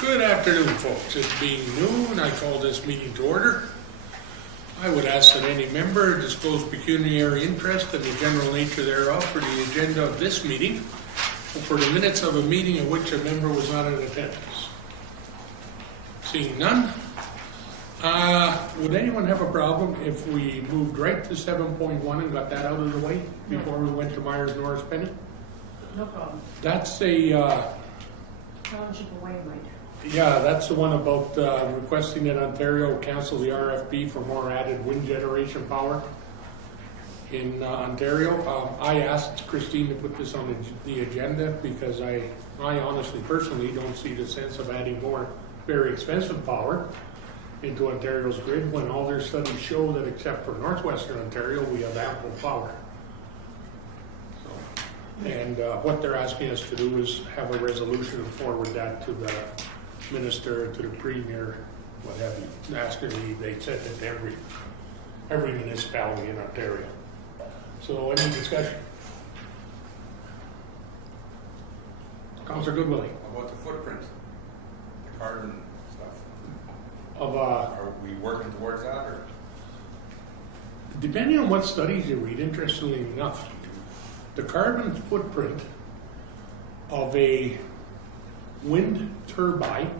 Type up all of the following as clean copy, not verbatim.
Good afternoon, folks. It being noon, I call this meeting to order. I would ask that any member disclose pecuniary interest in the general nature thereof for the agenda of this meeting, or for the minutes of a meeting at which a member was not in attendance. Seeing none, would anyone have a problem if we moved right to 7.1 and got that out of the way before we went to Myers Norris Penny? No problem. That's a Township of Wainwright. Yeah, that's the one about requesting that Ontario cancel the RFP for more added wind generation power in Ontario. I asked Christine to put this on the agenda because I honestly, personally, don't see the sense of adding more very expensive power into Ontario's grid when all their studies show that except for northwestern Ontario, we have ample power. And what they're asking us to do is have a resolution and forward that to the minister, to the premier, what have you. Asking they sent it to every municipality in Ontario. So any discussion? Councillor Goodwillie. About the footprint, the carbon stuff. Of Are we working towards that, or? depending on what studies you read, interestingly enough, the carbon footprint of a wind turbine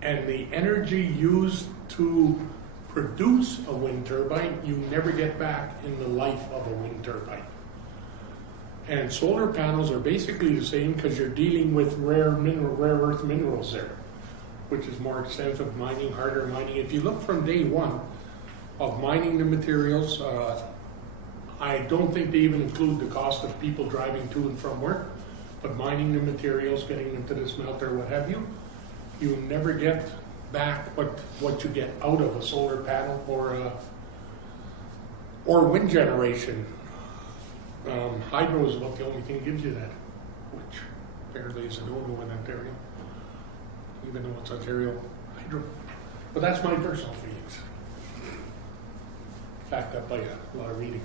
and the energy used to produce a wind turbine, you never get back in the life of a wind turbine. And solar panels are basically the same because you're dealing with rare earth minerals there, which is more extensive mining, harder mining. If you look from day one of mining the materials, I don't think they even include the cost of people driving to and from work, but mining the materials, getting them to the smelter, what have you, you never get back what you get out of a solar panel or wind generation. Hydro is about the only thing that gives you that, which apparently is a no-no in Ontario, even though it's Ontario Hydro. But that's my personal feelings, backed up by a lot of reading.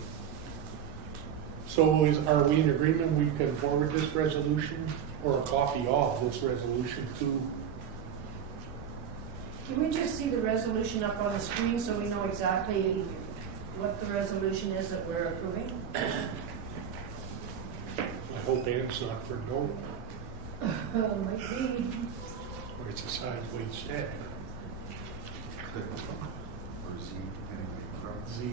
So are we in agreement we can forward this resolution or a copy of this resolution to? Can we just see the resolution up on the screen so we know exactly what the resolution is that we're approving? I hope Ann's not for no, Might be. or it's a sideways step. Or Z, anyway, from Z.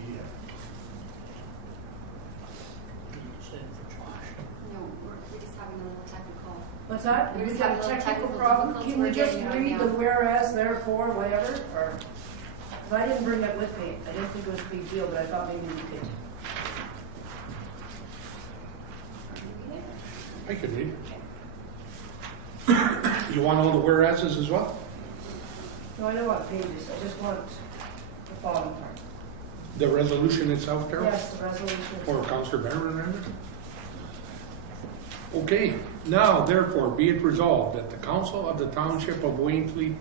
No, we're just having a little technical. What's that? We're We just got having a a little technical technical problem? difficulty. Can we We're just getting there read the now. whereas, therefore, whatever? Or, 'cause I didn't bring it with me. I didn't think it was a big deal, but I thought maybe we could. I could read. You want all the whereases as well? No, I don't want pages. I just want the bottom part. The resolution itself, Carol? Yes, the resolution. Or Councillor Barron, remember? Okay, now therefore be it resolved that the Council of the Township of Wainfleet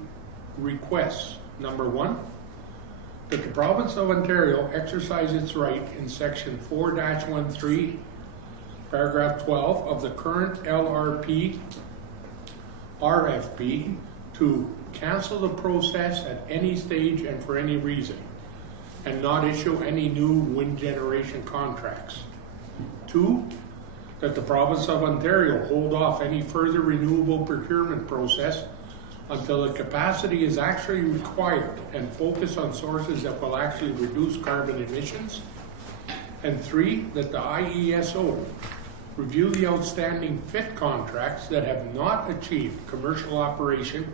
requests, number one, that the Province of Ontario exercise its right in section 4-13, paragraph 12 of the current LRP, RFP, to cancel the process at any stage and for any reason, and not issue any new wind generation contracts. Two, that the Province of Ontario hold off any further renewable procurement process until the capacity is actually required and focus on sources that will actually reduce carbon emissions. And three, that the IESO review the outstanding FIT contracts that have not achieved commercial operation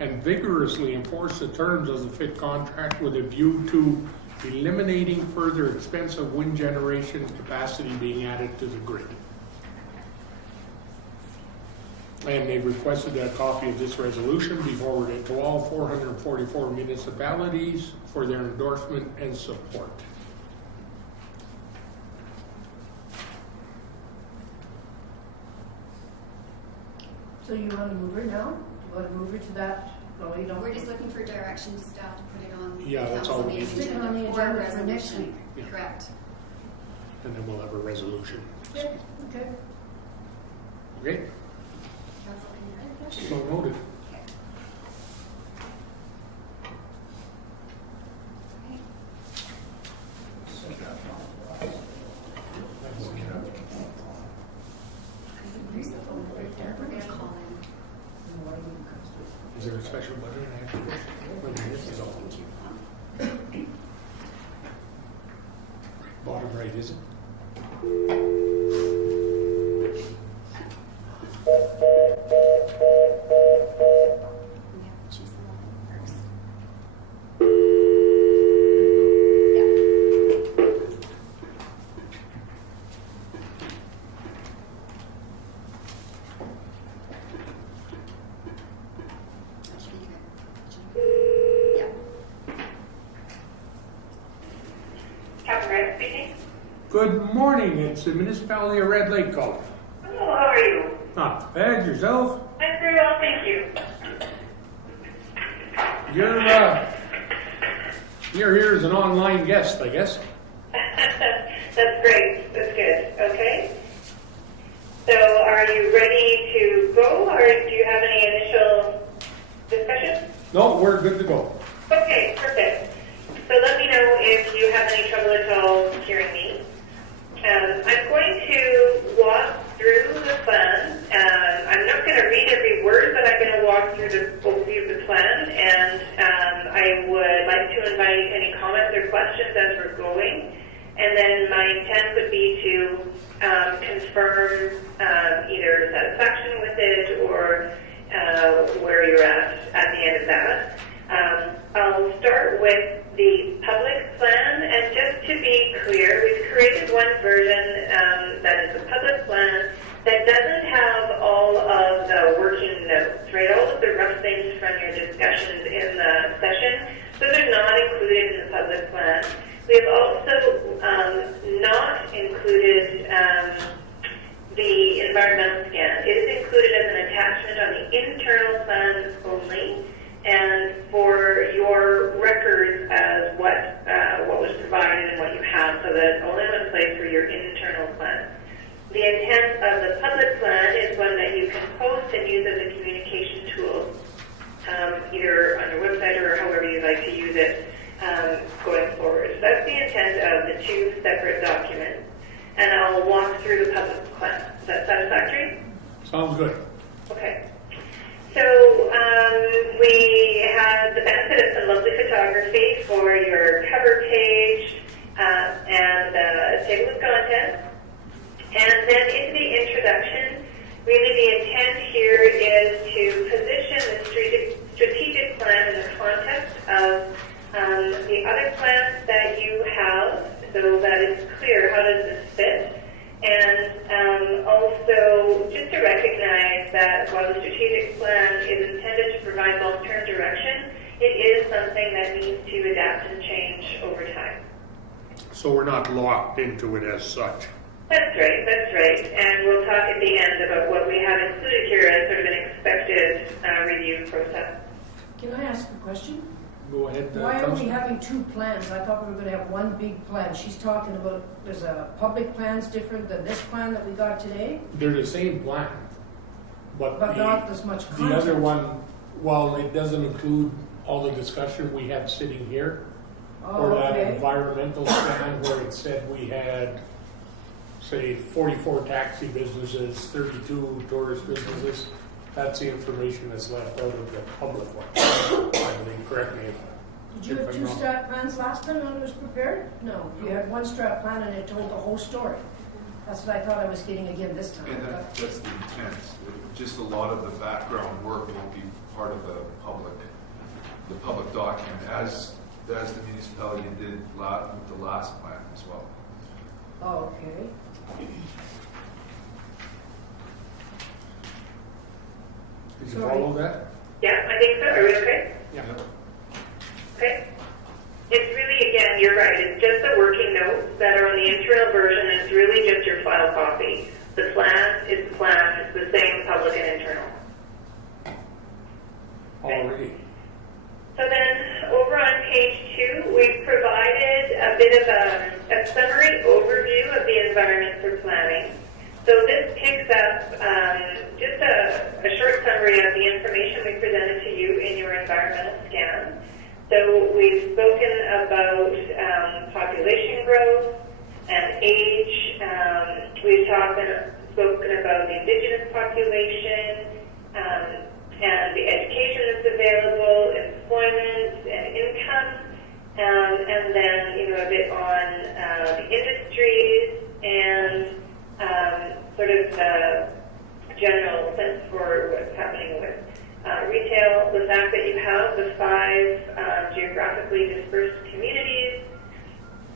and vigorously enforce the terms of the FIT contract with a view to eliminating further expensive wind generation capacity being added to the grid. And they've requested that a copy of this resolution be forwarded to all 444 municipalities for their endorsement and support. So you want to move her now? You want to move her to that? No, you don't. We're just looking for direction to staff to put it on the Yeah, that's council all we meeting need. Stick it on the for agenda for next resolution. week. Yeah. Correct. And then we'll have a resolution. Okay. Okay? That's looking good. So noted. Okay. Where's the phone? We're gonna call in. Is there a special budget I have to go? Well, this is all. Bottom right, is it? We have to choose the line first. Yeah. That should be good. Yeah. Captain Wright speaking. Good morning, it's the municipality of Red Lake calling. Hello, how are you? Not bad, yourself? I'm very well, thank you. You're here as an online guest, I guess. That's great. That's good. Okay. So, are you ready to go, or do you have any initial discussion? No, we're good to go. Okay, perfect. So let me know if you have any trouble at all hearing me. I'm going to walk through the plan. I'm not going to read every word, but I'm going to walk through the overview of the plan, and I would like to invite any comments or questions as we're going. And then my intent would be to confirm either satisfaction with it or where you're at the end of that. I'll start with the public plan, and just to be clear, we've created one version that is a public plan that doesn't have all of the working notes, right? All of the rough things from your discussions in the session, those are not included in the public plan. We have also not included the environmental scan. It is included as an attachment on the internal plans only, and for your records as what was provided and what you have, so that it's all in one place for your internal plan. The intent of the public plan is one that you can post and use as a communication tool, either on your website or however you like to use it going forward. So that's the intent of the two separate documents, and I'll walk through the public plan. Is that satisfactory? Sounds good. Okay. So we had the benefit of some lovely photography for your cover page and table of contents. And then into the introduction, really the intent here is to position the strategic plan in the context of the other plans that you have, so that it's clear how does this fit. And also just to recognize that while the strategic plan is intended to provide long-term direction, it is something that needs to adapt and change over time. So we're not locked into it as such. That's right. And we'll talk at the end about what we have included here as sort of an expected review process. Can I ask a question? Go ahead, Why are we Councillor. having two plans? I thought we were going to have one big plan. She's talking about, there's a public plan's different than this plan that we got today, They're the same plan, but but not as much the content. other one, while it doesn't include all the discussion we had sitting here, Oh, or that okay. environmental stand where it said we had, say, 44 taxi businesses, 32 tourist businesses, that's the information that's left out of the public one. I believe, correct me Did you have if two I'm wrong. strat plans last time when it was prepared? No, you had one strat plan and it told the whole story. That's what I thought I was getting again this time. And that's the intent. Just a lot of the background work will be part of the public document, as the municipality did with the last plan as well. Oh, okay. Did you Sorry. follow that? Yeah, I think so. Are we okay? Yeah. Okay. It's really, again, you're right. It's just the working notes that are on the internal version. It's really just your file copy. The plan is the plan. It's the same public and internal. Already. So then over on page 2, we've provided a bit of a summary overview of the environment for planning. So So this picks up just a short summary of the information we presented to you in your environmental scan. So we've spoken about population growth and age. We've spoken about the Indigenous population and the education that's available, employment and income, and then a bit on the industries and sort of the general sense for what's happening with retail, the fact that you have the 5 geographically dispersed communities,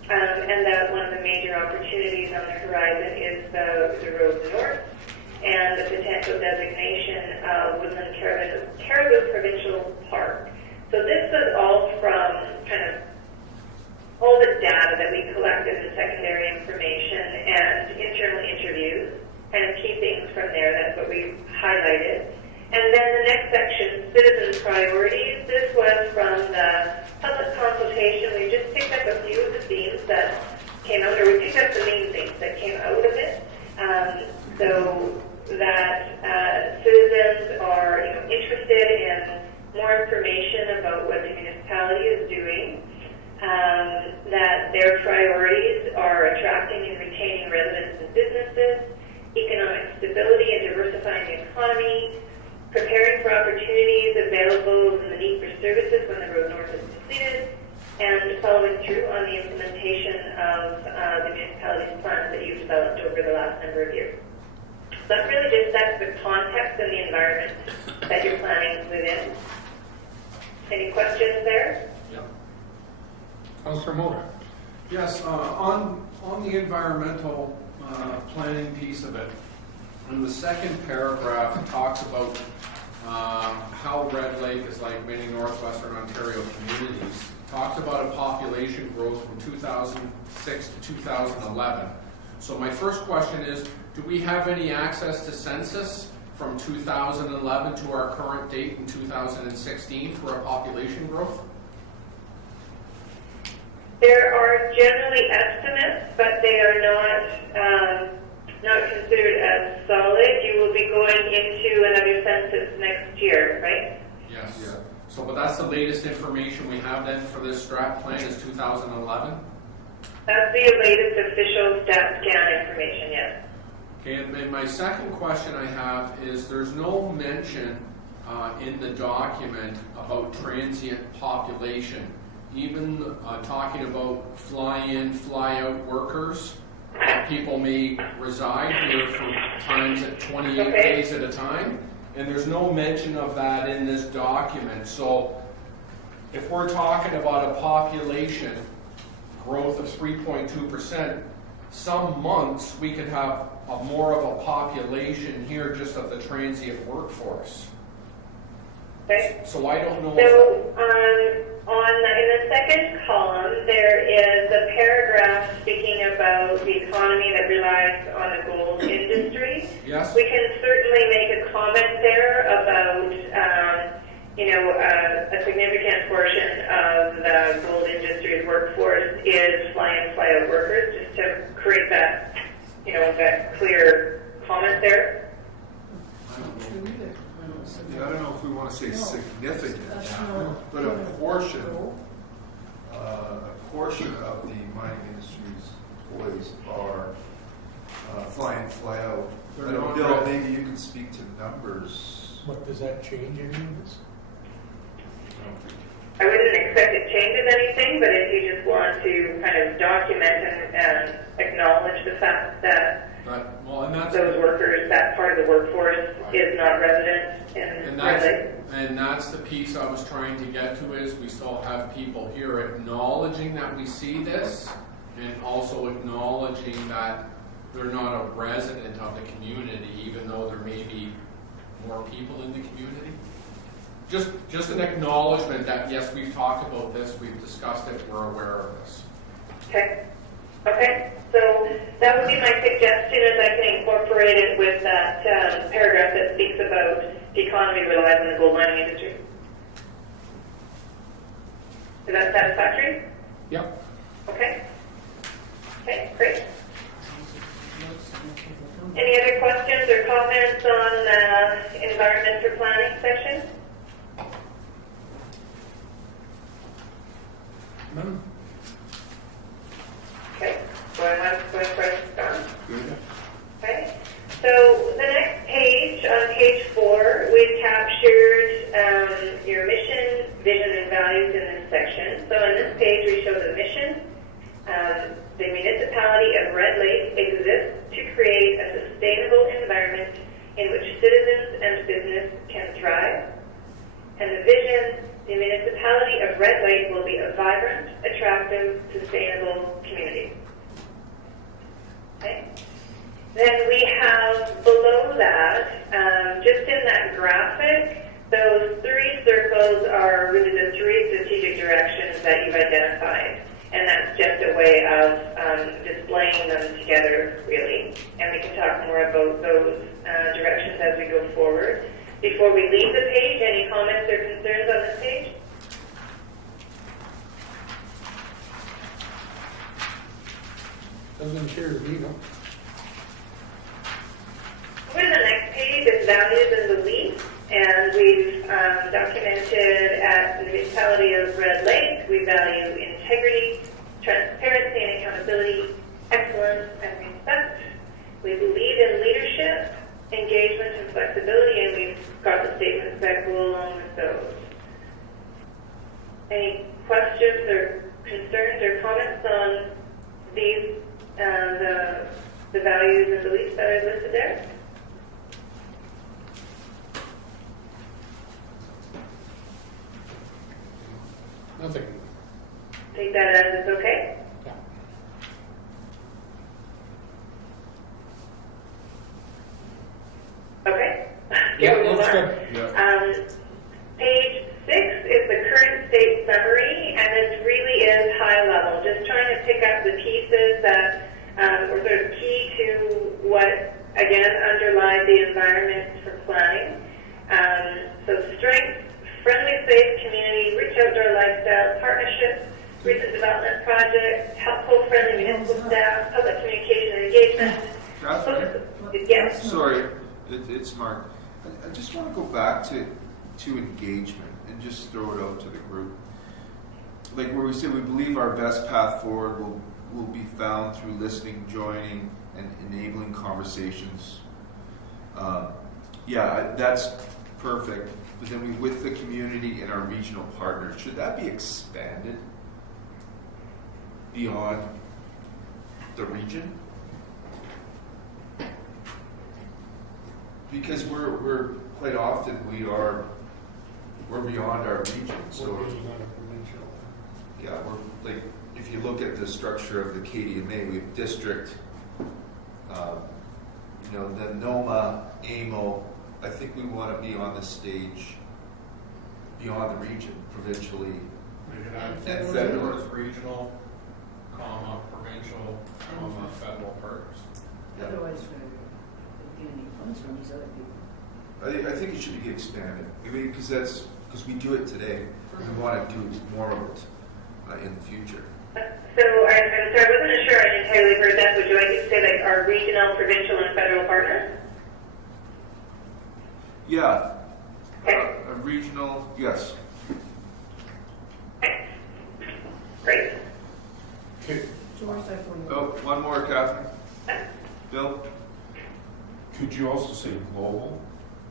and that one of the major opportunities on the horizon is the Road North and the potential designation of Woodland Caribou Provincial Park. So this was all from kind of all the data that we collected in secondary information and internal interviews, kind of key things from there. That's what we highlighted. And then the next section, citizen priorities. This was from the public consultation. We just picked up a few of the themes that came out, or we picked up the main things that came out of it. So that citizens are interested in more information about what the municipality is doing, that their priorities are attracting and retaining residents and businesses, economic stability and diversifying the economy, preparing for opportunities available and the need for services when the Road North is completed, and following through on the implementation of the municipality's plans that you've developed over the last number of years. So that really just sets the context and the environment that you're planning within. Any questions there? Yeah. Councillor Moda. Yes, on the environmental planning piece of it, in the second paragraph, it talks about how Red Lake is like many northwestern Ontario communities. It talks about a population growth from 2006 to 2011. So my first question is, do we have any access to census from 2011 to our current date in 2016 for a population growth? There are generally estimates, but they are not considered as solid. You will be going into another census next year, right? Yes. Yeah. So, but that's the latest information we have then for this strat plan is 2011? That's the latest official stat scan information, yes. Okay, and my second question I have is there's no mention in the document about transient population, even talking about fly-in, fly-out workers. People may reside here for times at 28 days at a time, and there's no mention of that in this document. So if we're talking about a population growth of 3.2%, some months we could have more of a population here just of the transient workforce. Okay. So I don't know in the second column, there is a paragraph speaking about the economy that relies on the gold industry. Yes. We can certainly make a comment there about, a significant portion of the gold industry's workforce is fly-in, fly-out workers, just to create that, that clear comment there. Yeah, I don't know if we want to say significant, but a portion of the mining industry's employees are fly-in, fly-out. They're I don't not know, Bill, red. maybe you can speak to numbers. But does that change any of this? I wouldn't expect it changes anything, but if you just want to kind of document and acknowledge the fact that those workers, that part of the workforce is not resident in Red Lake. And that's the piece I was trying to get to is we still have people here acknowledging that we see this and also acknowledging that they're not a resident of the community, even though there may be more people in the community. Just an acknowledgement that yes, we've talked about this, we've discussed it, we're aware of this. Okay. So that would be my suggestion, is I can incorporate it with that paragraph that speaks about the economy relies on the gold mining industry. Is that satisfactory? Yep. Okay, great. Any other questions or comments on the environment for planning section? None? Okay, going first, Don. Good. Okay, so the next page, on page 4, we've captured your mission, vision, and values in this section. So in this page, we show the mission. The municipality of Red Lake exists to create a sustainable environment in which citizens and business can thrive. And the vision, the municipality of Red Lake will be a vibrant, attractive, sustainable community. Okay. Then we have below that, just in that graphic, those 3 circles are really the 3 strategic directions that you've identified. And that's just a way of displaying them together, really. And we can talk more about those directions as we go forward. Before we leave the page, any comments or concerns on this page? Doesn't appear to be, no. Over to the next page is values and beliefs. And we've documented at the municipality of Red Lake, we value integrity, transparency and accountability, excellence and respect. We believe in leadership, engagement and flexibility, and we've got the statements that go along with those. Any questions or concerns or comments on these, the values and beliefs that are listed there? Nothing. Take that as it's okay? Yeah. Okay. Yeah, We'll move that's on. good. Yeah. Page 6 is the current state summary, and this really is high level, just trying to pick up the pieces that were sort of key to what, again, underlied the environment for planning. So strength, friendly, safe community, rich outdoor lifestyle, partnerships, recent development projects, helpful, friendly municipal staff, public communication and engagement. Catherine? Yes? Sorry, it's Mark. I just want to go back to engagement and just throw it out to the group. Like where we say we believe our best path forward will be found through listening, joining, and enabling conversations. That's perfect. But then we, with the community and our regional partners, should that be expanded beyond the region? Because we're quite often we're beyond our region. So We're really not a provincial. yeah, we're like if you look at the structure of the KDMA, we have district, then NOMA, AMO. I think we want to be on the stage beyond the region, provincially. We could add And federal, federal. regional, provincial, federal partners. Yeah. Otherwise, we're getting any funds from these other people. I think it should be expanded. I mean, because we do it today. We want to do more of it in the future. So I'm sorry, I wasn't sure I entirely heard that. Would you like to say like our regional, provincial, and federal partners? Yeah. Okay. A regional, yes. Okay. Great. Okay. George, I for you. Oh, one more, Catherine. Bill? Could you also say global?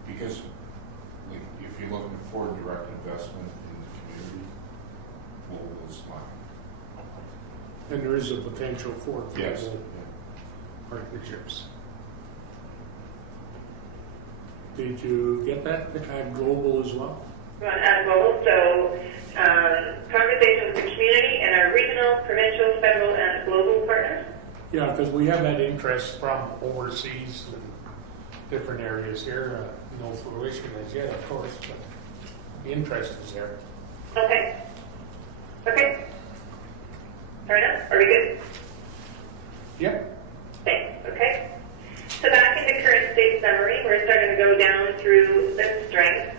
Because like, if you're looking for direct investment in the community, global is fine. And there is a potential for Yes. global partnerships. Did you get that? Add global as well? We want to add both. So conversations with the community and our regional, provincial, federal, and global partners. Yeah, because we have that interest from overseas and different areas here. No fruition as yet, of course, but the interest is there. Okay. Okay. Fair enough. Are we good? Yep. Thanks. Okay. So back in the current state summary, we're starting to go down through the strengths.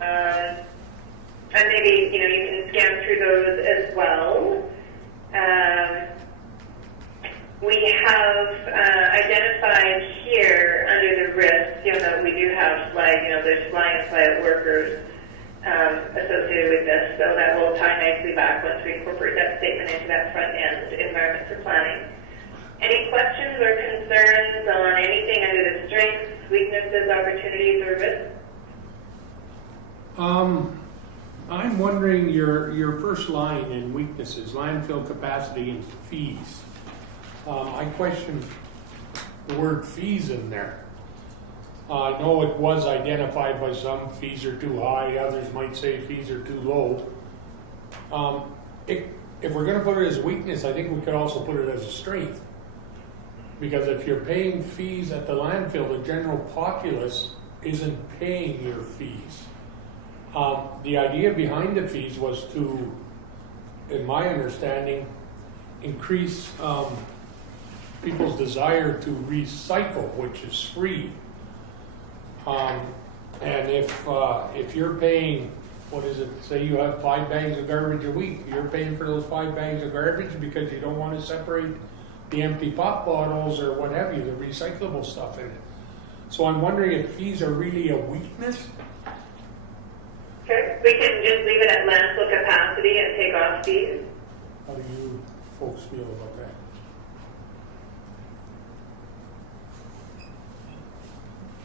And maybe, you can scan through those as well. We have identified here under the risks, you'll note we do have there's fly and fly workers associated with this, so that will tie nicely back once we incorporate that statement into that front end environment for planning. Any questions or concerns on anything under the strengths, weaknesses, opportunities, or risks? I'm wondering your first line in weaknesses, landfill capacity and fees. I question the word fees in there. I know it was identified by some, fees are too high, others might say fees are too low. If we're gonna put it as weakness, I think we could also put it as a strength. Because if you're paying fees at the landfill, the general populace isn't paying your fees. The idea behind the fees was to, in my understanding, increase people's desire to recycle, which is free. And if you're paying, what is it, say you have 5 bags of garbage a week, you're paying for those 5 bags of garbage because you don't want to separate the empty pop bottles or what have you, the recyclable stuff in it. So I'm wondering if fees are really a weakness. Okay, we can just leave it at landfill capacity and take off fees. How do you folks feel about that?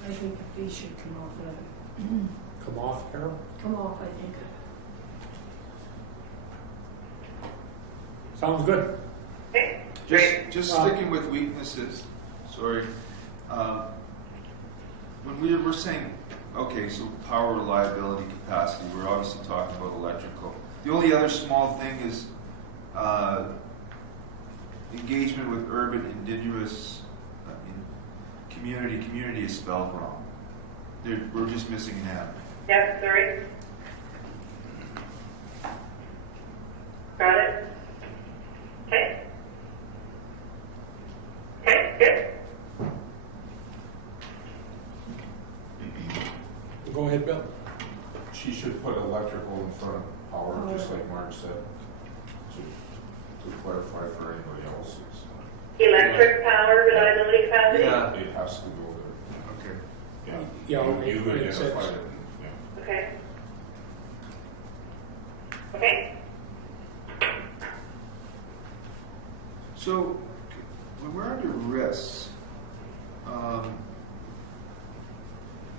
I think the fee should come off of it. Come off, Carol? Come off, I think. Sounds good. Okay, great. Just sticking with weaknesses, sorry. When we were saying, okay, so power reliability capacity, we're obviously talking about electrical. The only other small thing is engagement with urban indigenous community. Community is spelled wrong. We're just missing an M. Yep, sorry. Got it. Okay. Okay, good. Go ahead, Bill. She should put electrical in front of power, just like Mark said, to clarify for anybody else. Electric power reliability capacity? Yeah. It has to go there. Okay. Yeah. Yeah, You it makes identified sense. it. Yeah. Okay. Okay. So, when we're under risks,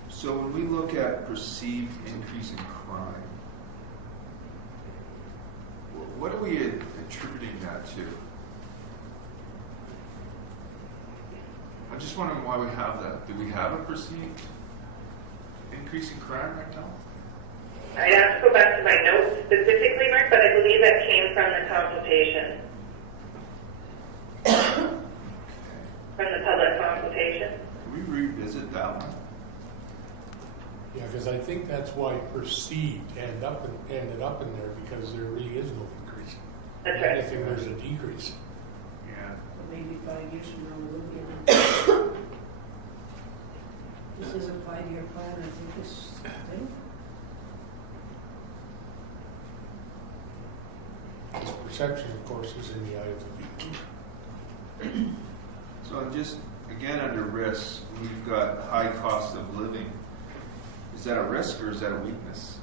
so when we look at perceived increase in crime, what are we attributing that to? I'm just wondering why we have that. Do we have a perceived increase in crime right now? I have to go back to my notes specifically, Mark, but I believe that came from the consultation. From the public consultation. Can we revisit that one? Yeah, because I think that's why perceived ended up in there, because there really is no increase. That's If right. anything, there's a decrease. Yeah. But maybe 5 years from now, we will be. This is a 5-year plan, I think this thing. This perception, of course, is in the eye of the beholder. So just, again, under risks, we've got high cost of living. Is that a risk or is that a weakness?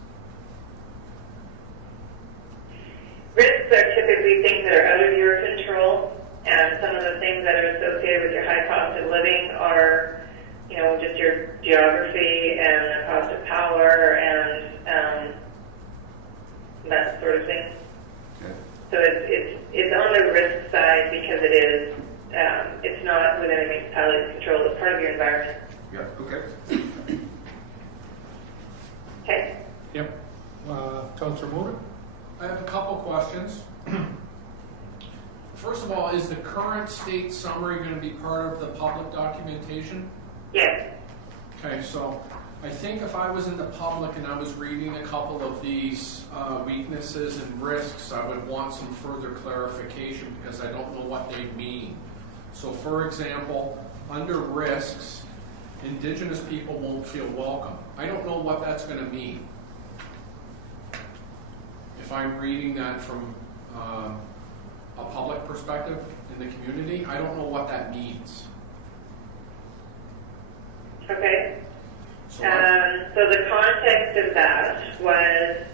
Risks are typically things that are out of your control, and some of the things that are associated with your high cost of living are, just your geography and the cost of power and that sort of thing. Okay. So it's on the risk side because it is, it's not within a municipality's control. It's part of your environment. Yeah, okay. Okay? Yep. Councillor Moder? I have a couple questions. First of all, is the current state summary going to be part of the public documentation? Yes. Okay, so I think if I was in the public and I was reading a couple of these weaknesses and risks, I would want some further clarification because I don't know what they mean. So for example, under risks, Indigenous people won't feel welcome. I don't know what that's going to mean. If I'm reading that from a public perspective in the community, I don't know what that means. So the context of that was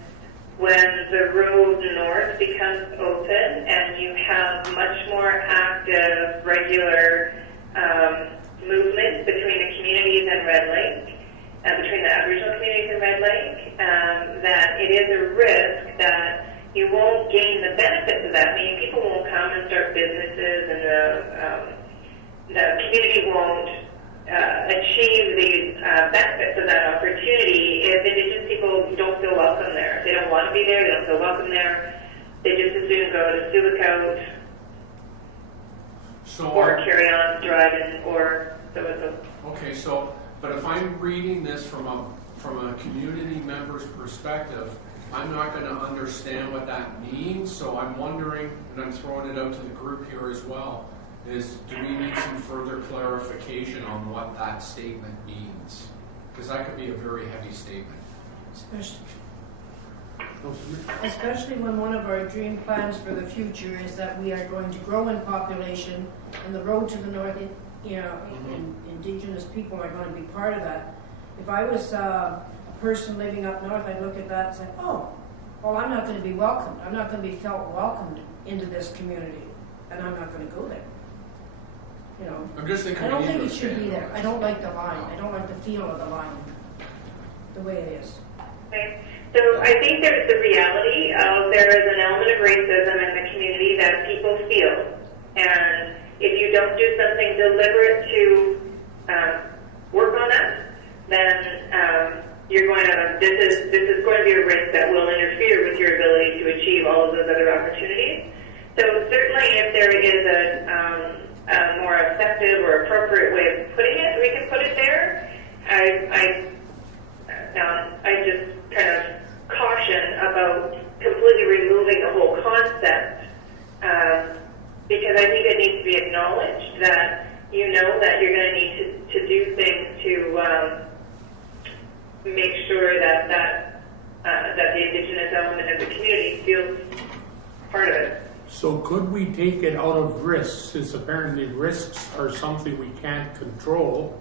when the road north becomes open and you have much more active, regular movement between the communities and Red Lake, between the Aboriginal communities and Red Lake, that it is a risk that you won't gain the benefits of that. Meaning people won't come and start businesses, and the community won't achieve the benefits of that opportunity if Indigenous people don't feel welcome there. If they don't want to be there, they don't feel welcome there, they just as soon go to Subicote So, or carry on driving or so and so. okay, so, but if I'm reading this from a community member's perspective, I'm not going to understand what that means. So I'm wondering, and I'm throwing it out to the group here as well, is do we need some further clarification on what that statement means? Because that could be a very heavy statement. Especially when one of our dream plans for the future is that we are going to grow in population, and the road to the north, Indigenous people are going to be part of that. If I was a person living up north, I'd look at that and say, oh, well, I'm not going to be welcomed. I'm not going to be felt welcomed into this community, and I'm not going to go there. You know, I'm just thinking I don't we need think to it should be expand there. on I it. don't like the line. I don't like the feel of the line, the way it is. Okay. So I think there's the reality of there is an element of racism in the community that people feel. And if you don't do something deliberate to work on that, then you're going to, this is going to be a risk that will interfere with your ability to achieve all of those other opportunities. So certainly if there is a more effective or appropriate way of putting it, we can put it there. I just kind of caution about completely removing the whole concept, because I think it needs to be acknowledged that you know that you're going to need to do things to make sure that the Indigenous element of the community feels part of it. So could we take it out of risks, since apparently risks are something we can't control,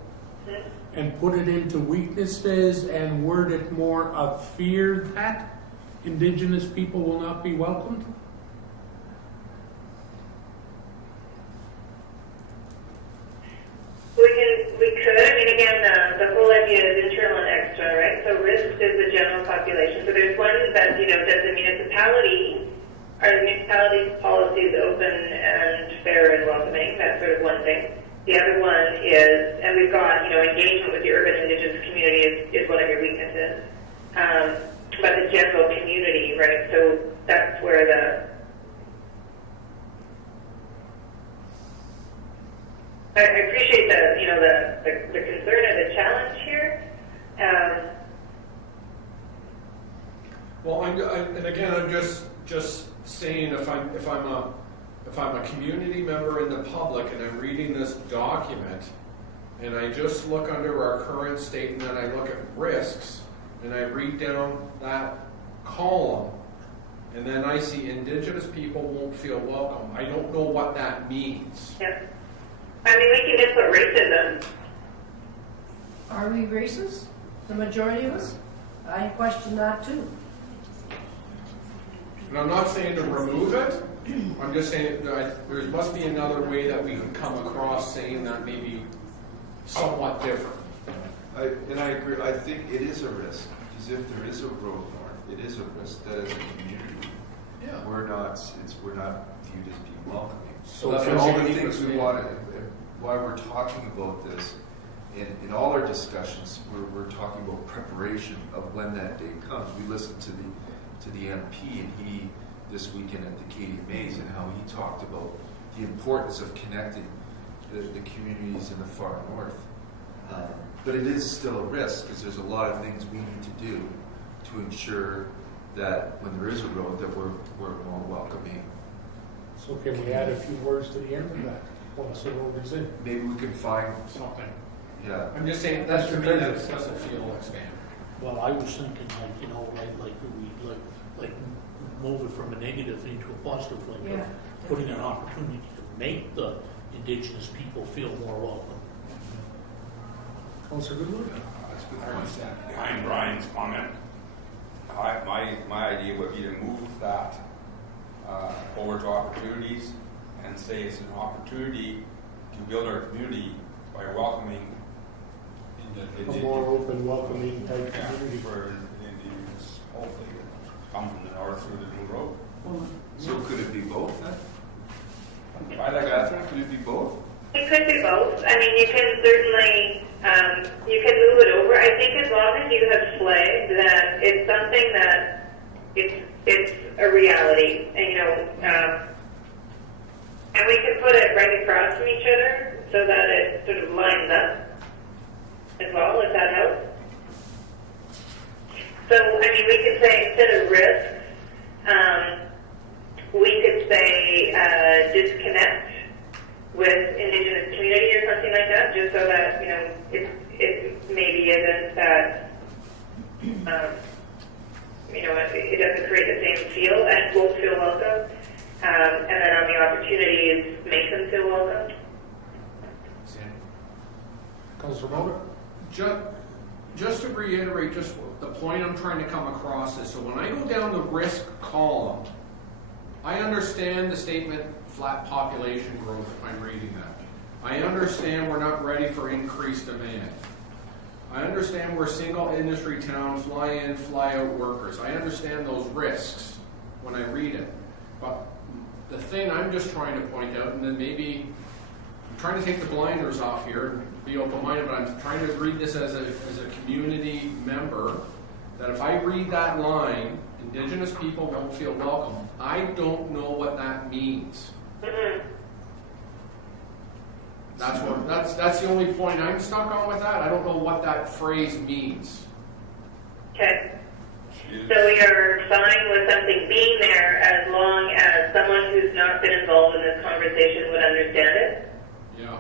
and put it into weaknesses and word it more of fear that Indigenous people will not be welcomed? We could. I mean, again, the whole idea is internal and external, right? So risk is the general population. So there's one that, does the municipality, are the municipality's policies open and fair and welcoming? That's sort of one thing. The other one is, and we've got, engagement with the urban Indigenous community is one of your weaknesses. But the general community, right? So that's where I appreciate the concern and the challenge here. Well, and again, I'm just saying, if I'm a community member in the public and I'm reading this document, and I just look under our current state, and then I look at risks, and I read down that column, and then I see Indigenous people won't feel welcome. I don't know what that means. Yeah. I mean, we can just put racism. Are we racist? The majority of us? I question that too. And I'm not saying to remove it. I'm just saying that there must be another way that we can come across saying that maybe somewhat different. I agree. I think it is a risk, because if there is a road north, it is a risk that as a community, Yeah. we're not viewed as being welcoming. So That's that's all what the we things need to we do. want, why we're talking about this. In all our discussions, we're talking about preparation of when that day comes. We listened to the MP, and he this weekend at the Katie Mays, and how he talked about the importance of connecting the communities in the far north. But it is still a risk, because there's a lot of things we need to do to ensure that when there is a road, that we're more welcoming. So can we add a few words to the end of that, once the road is in? Maybe we can find, Something. yeah. I'm just saying that to me that doesn't feel expanded. Well, I was thinking like move it from a negative thing to a positive thing, Yeah. of putting an opportunity to make the Indigenous people feel more welcome. Councilor Goodwood? That's Behind Brian's comment, my idea would be to move that over to opportunities and say it's an opportunity to build our community by welcoming A more open, welcoming type yeah, community. for Indians, hopefully, come from the north through the new road. So could it be both then? I like Catherine, that. could it be both? It could be both. I mean, you can certainly, you can move it over. I think as long as you have flagged that it's something that it's a reality, and, you know, and we can put it right across from each other so that it sort of lines up as well, if that helps. So, I mean, we could say instead of risks, we could say disconnect with Indigenous community or something like that, just so that, you know, it maybe isn't that, you know, it doesn't create the same feel and won't feel welcome. And then on the opportunities, make them feel welcome. Councilor Motor? Just to reiterate, just the point I'm trying to come across is, so when I go down the risk column, I understand the statement flat population growth if I'm reading that. I understand we're not ready for increased demand. I understand we're a single industry town, fly in, fly out workers. I understand those risks when I read it. But the thing I'm just trying to point out, and then maybe I'm trying to take the blinders off here and be open-minded, but I'm trying to read this as a community member, that if I read that line, Indigenous people won't feel welcome, I don't know what that means. Mm-hmm. That's the only point I'm stuck on with that. I don't know what that phrase means. Okay. So we are fine with something being there as long as someone who's not been involved in this conversation would understand it? Yeah.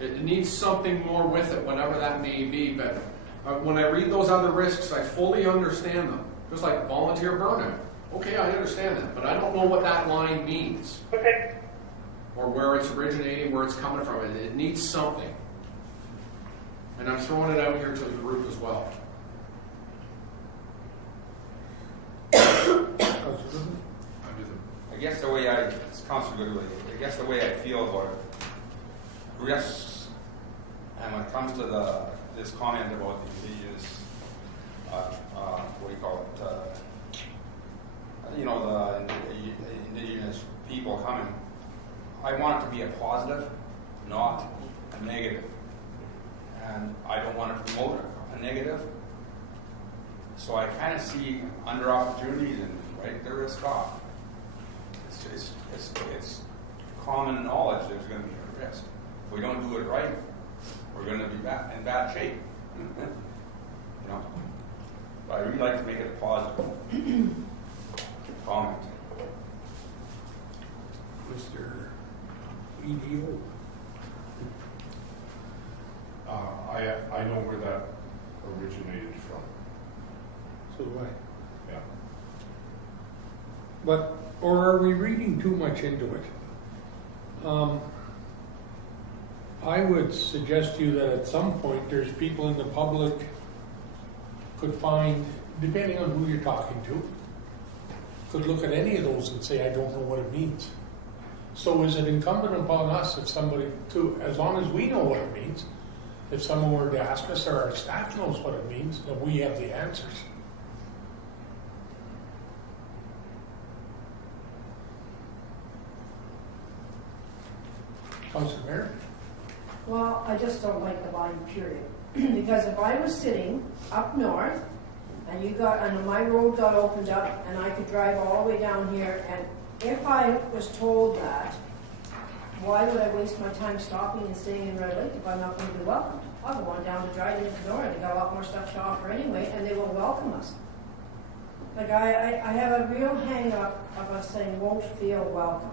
It needs something more with it, whatever that may be, but when I read those other risks, I fully understand them. Just like volunteer burnout. Okay, I understand that, but I don't know what that line means. Okay. Or where it's originating, where it's coming from. It needs something. And I'm throwing it out here to the group as well. I guess the way it's Councilor Goodway, I guess the way I feel about it, risks, and when it comes to this comment about the Indigenous, what do you call it, you know, the Indigenous people coming, I want it to be a positive, not a negative. And I don't want to promote a negative. So I kind of see under opportunities and right there risk off. It's common knowledge there's going to be a risk. If we don't do it right, we're going to be in bad shape. You know? But I really like to make it a positive comment. Mr. EDO. I know where that originated from. So do I. Yeah. But, or are we reading too much into it? I would suggest to you that at some point there's people in the public could find, depending on who you're talking to, could look at any of those and say, I don't know what it means. So is it incumbent upon us, if somebody, as long as we know what it means, if someone were to ask us or our staff knows what it means, then we have the answers. Councilor Mayor? Well, I just don't like the line, period. Because if I was sitting up north and my road got opened up and I could drive all the way down here, and if I was told that, why would I waste my time stopping and staying in Red Lake if I'm not going to be welcomed? I'll go on down to Dryden and Kenora. They got a lot more stuff to offer anyway, and they will welcome us. Like, I have a real hang-up of us saying won't feel welcome.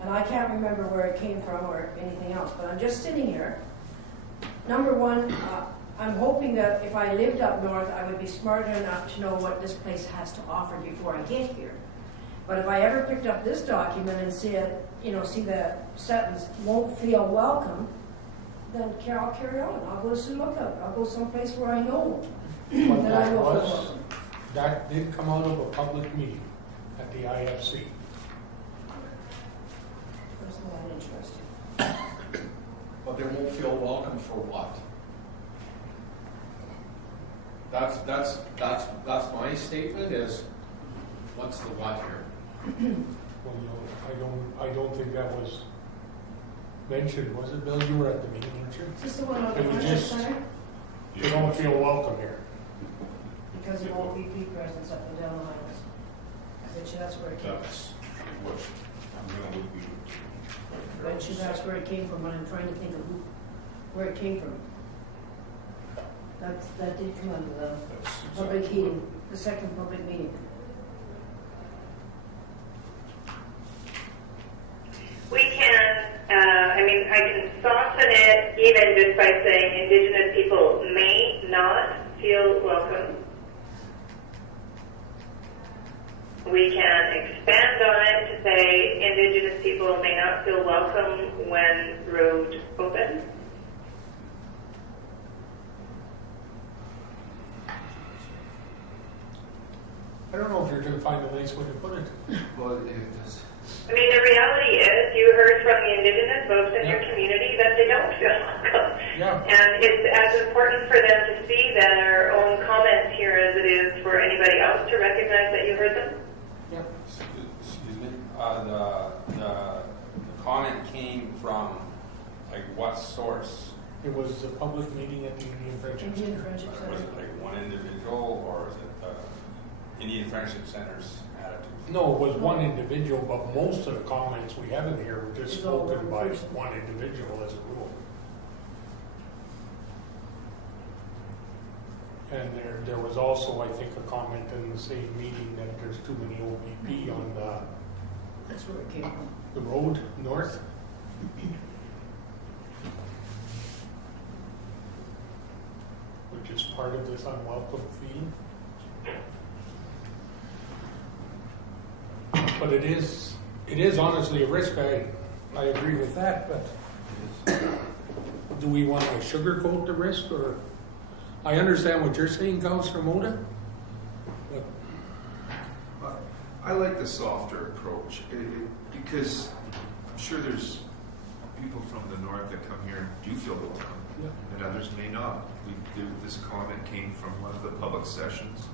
And I can't remember where it came from or anything else, but I'm just sitting here. Number one, I'm hoping that if I lived up north, I would be smart enough to know what this place has to offer before I get here. But if I ever picked up this document and see the sentence, won't feel welcome, then I'll carry on. I'll go to Sioux Lookout. I'll go someplace where I know What that I that will feel was, welcome. that did come out of a public meeting at the IFC. That's not interesting. But they won't feel welcome for what? That's my statement is, what's the what here? Well, I don't think that was mentioned, was it, Bill? You were at the meeting, weren't you? Is this the one on the It was Friendship just- Center? You don't feel welcome here. Because of all VP presence up and down the aisles. I bet you that's where it came from. That's what, would be. I bet you that's where it came from, when I'm trying to think of where it came from. That did come out of the That's public exactly hearing, the second public meeting. We can, I can soften it even just by saying Indigenous people may not feel welcome. We can expand on it to say Indigenous people may not feel welcome when road opens. I don't know if you're gonna find a nice way to put it. Well, it does. I mean, the reality is, you heard from the Indigenous folks in your community that they don't feel welcome. Yeah. And it's as important for them to see their own comments here as it is for anybody else to recognize that you heard them. Excuse me, the comment came from, like, what source? It was a public meeting at the Indian Friendship Indian Center. Friendship Was Center. it like one individual, or is it Indian Friendship Center's attitude? No, it was one individual, but most of the comments we have in here were just It's all spoken one by person. one individual as a rule. And there was also, I think, a comment in the same meeting that there's too many OPP on That's where it came from. the road north. Which is part of this unwelcome fee. But it is honestly a risk, I agree with that, but do we want to sugarcoat the risk, or, I understand what you're saying, Councilor Moda, but I like the softer approach because I'm sure there's people from the north that come here and do feel welcome, Yeah. and others may not. This comment came from one of the public sessions.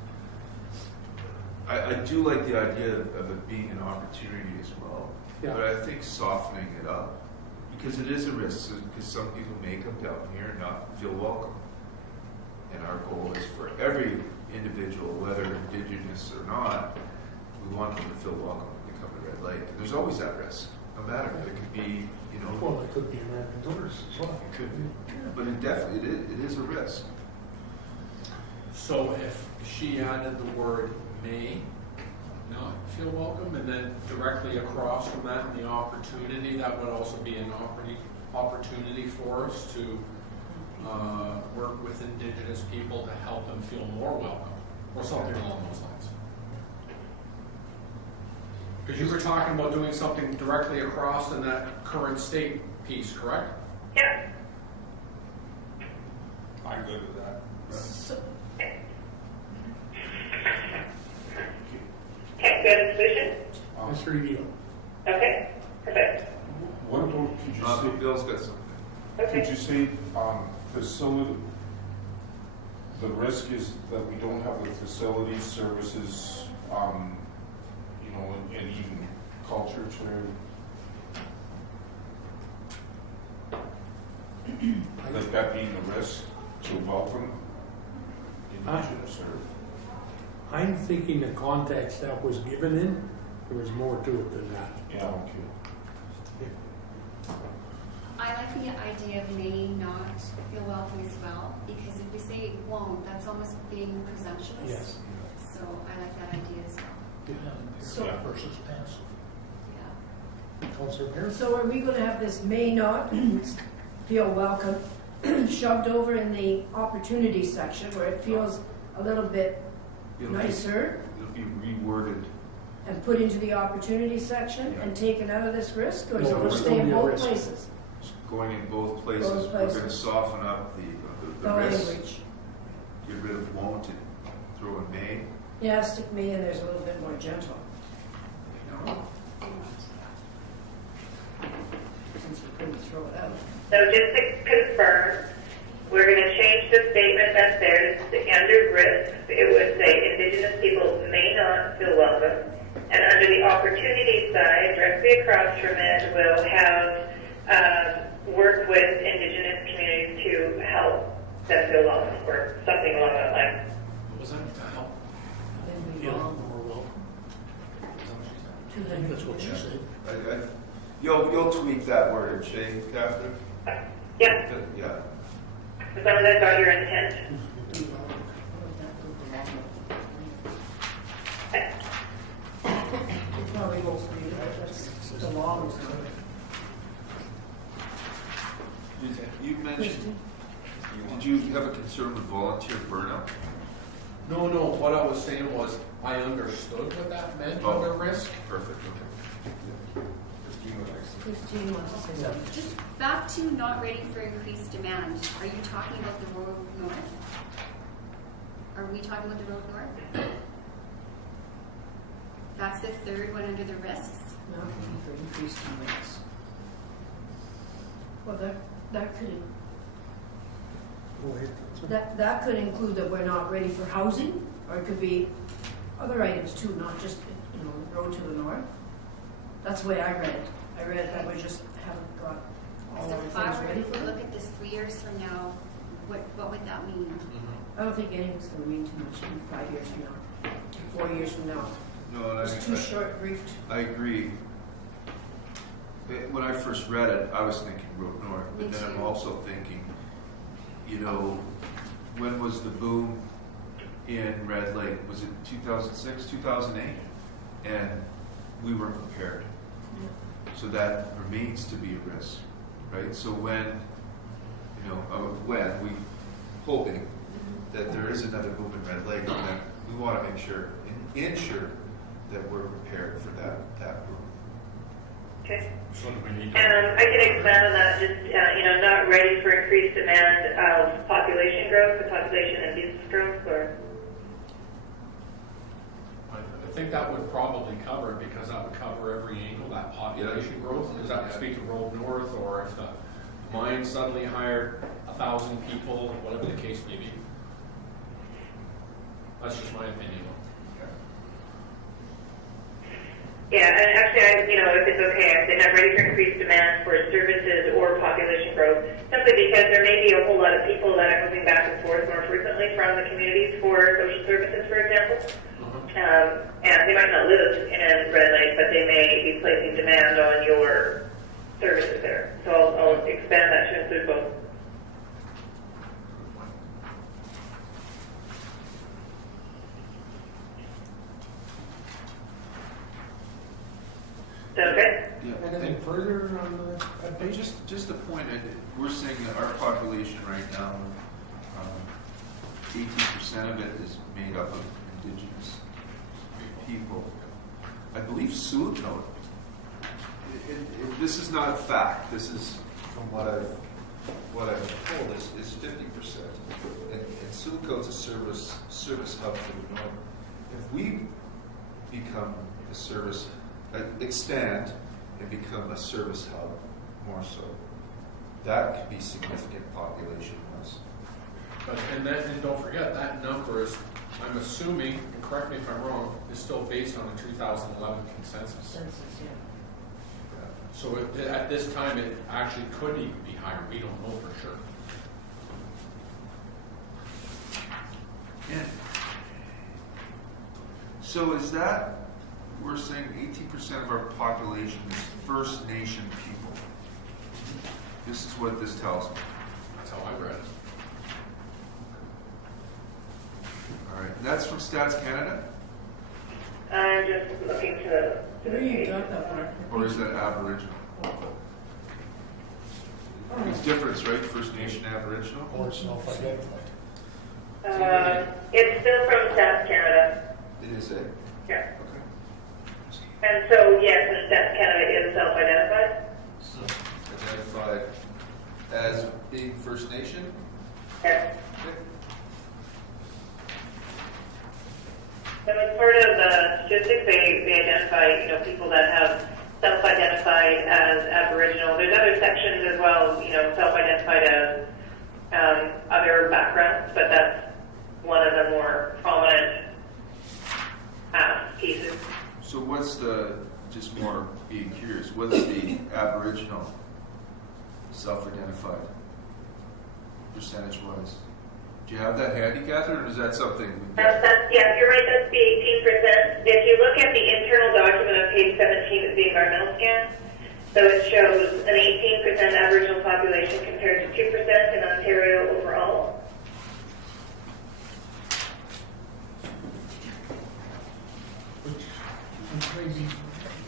I do like the idea of it being an opportunity as well, Yeah. but I think softening it up, because it is a risk, because some people may come down here and not feel welcome. And our goal is for every individual, whether Indigenous or not, we want them to feel welcome when they come to Red Lake. And there's always that risk, no matter. It could be, well, it could be American tourists as well. it could be, but it definitely, it is a risk. So if she added the word may not feel welcome, and then directly across from that in the opportunity, that would also be an opportunity for us to work with Indigenous people to help them feel more welcome, or something along those lines. Because you were talking about doing something directly across in that current state piece, correct? Yeah. I'm good with that. So, Okay, good solution. Mr. Edie. Okay, perfect. What about, could you say, Bill's got something. could Okay. you say, facility, the risk is that we don't have the facilities, services, and even culture to, like that being the risk to welcome Indigenous or? I'm thinking the context that was given in, there was more to it than that. Yeah, okay. I like the idea of may not feel welcome as well, because if we say it won't, that's almost being presumptuous. Yes. So I like that idea as well. So- Yeah, versus passive. Yeah. Councilor Harris? So are we gonna have this may not feel welcome shoved over in the opportunity section where it feels a little bit It'll be- nicer It'll be reworded. and put into the opportunity section and taken out of this risk, or is it No, gonna it'll stay still in be a both risk. places? going in both places. Both We're places. gonna soften up the The risk, language. get rid of won't and throw in may. Yeah, stick me in there's a little bit more gentle. You know, since we couldn't throw it out. So just to confirm, we're going to change the statement that's there. Under risks, it would say Indigenous people may not feel welcome. And under the opportunity side, directly across from it, we'll have work with Indigenous communities to help them feel welcome, or something along that line. What was that? To help? Then we Feel wrong. more welcome. Is that what she said? 200 That's what she people. said. You'll tweak that word, Jay, Catherine? Yeah, Yeah. as long as that's all your intent. Probably won't read it, that's the law was good. You mentioned, did you have a concern with volunteer burnout? No, what I was saying was, I understood what that meant Oh. under risk. Perfect, okay. Christine would like to- Christine wants to say something. Just back to not ready for increased demand. Are you talking about the road north? Are we talking about the road north? That's the third one under the risks. Not looking for increased demands. Well, that could, that could include that we're not ready for housing, or it could be other items too, not just, you know, the road to the north. That's the way I read it. I read that we just haven't got all So our if I things were ready to for look it. at this 3 years from now, what would that mean? I don't think anything's gonna mean too much in 5 years from now, 4 years from now. No, and It's too short briefed. I agree. When I first read it, I was thinking Road North, but Me then I'm too. also thinking, you know, when was the boom in Red Lake? Was it 2006, 2008? And we were prepared. So that remains to be a risk, right? So when, you know, when we hoping that there is another boom in Red Lake, then we want to make sure, ensure that we're prepared for that boom. Okay. So do we need I can expand on that, just, not ready for increased demand of population growth, the population and business growth, or? I think that would probably cover it, because that would cover every angle, that population growth. Does that speak to Road North, or if the mine suddenly hired 1,000 people, whatever the case may be? That's just my opinion. Yeah, and actually, if it's okay, I say not ready for increased demand for services or population growth, simply because there may be a whole lot of people that are moving back and forth more frequently from the communities for social services, for example. And they might not live in Red Lake, but they may be placing demand on your services there. So I'll expand that to include both. Is that okay? Yeah. Anything further on that page? Just a point, we're saying that our population right now, 18% of it is made up of Indigenous people. I believe Suluco, this is not a fact, this is from what I've told, is 50%. And Suluco is a service hub for the north. If we become a service, expand and become a service hub more so, that could be significant population-wise. And don't forget, that number is, I'm assuming, and correct me if I'm wrong, is still based on the 2011 consensus. Census, yeah. So at this time, it actually could even be higher. We don't know for sure. Yeah. So is that, we're saying 18% of our population is First Nation people. This is what this tells me. That's how I read it. All right, and that's from Stats Canada, I'm just looking to. Where you got that, Mark? or is that Aboriginal? It's difference, right? First Nation Aboriginal. Or self-identified. It's still from Stats Canada. It is, eh? Yeah. Okay. And so, yes, and Stats Canada is self-identified. Identified as being First Nation? Yes. So as part of the statistics, they identify, people that have self-identified as Aboriginal. There's other sections as well, self-identified as other backgrounds, but that's one of the more prominent pieces. So what's just more being curious, what's the Aboriginal self-identified percentage-wise? Do you have that handy, Catherine, or is that something? Yeah, you're right, that's the 18%. If you look at the internal document on page 17 of the environmental scan, so it shows an 18% Aboriginal population compared to 2% in Ontario overall.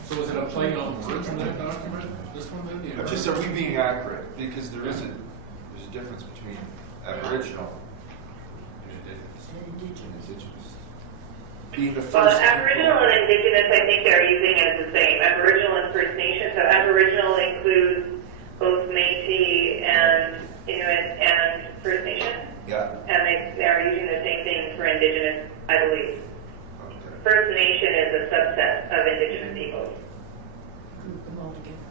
So is it a play on words in that document? This one then? But just are we being accurate? Because there's a difference between Aboriginal and Indigenous. Being the first. Well, Aboriginal and Indigenous, I think they're using as the same. Aboriginal and First Nation. So Aboriginal includes both Métis and Inuit and First Nation. Yeah. And they are using the same thing for Indigenous, I believe. Okay. First Nation is a subset of Indigenous peoples. Group them all together.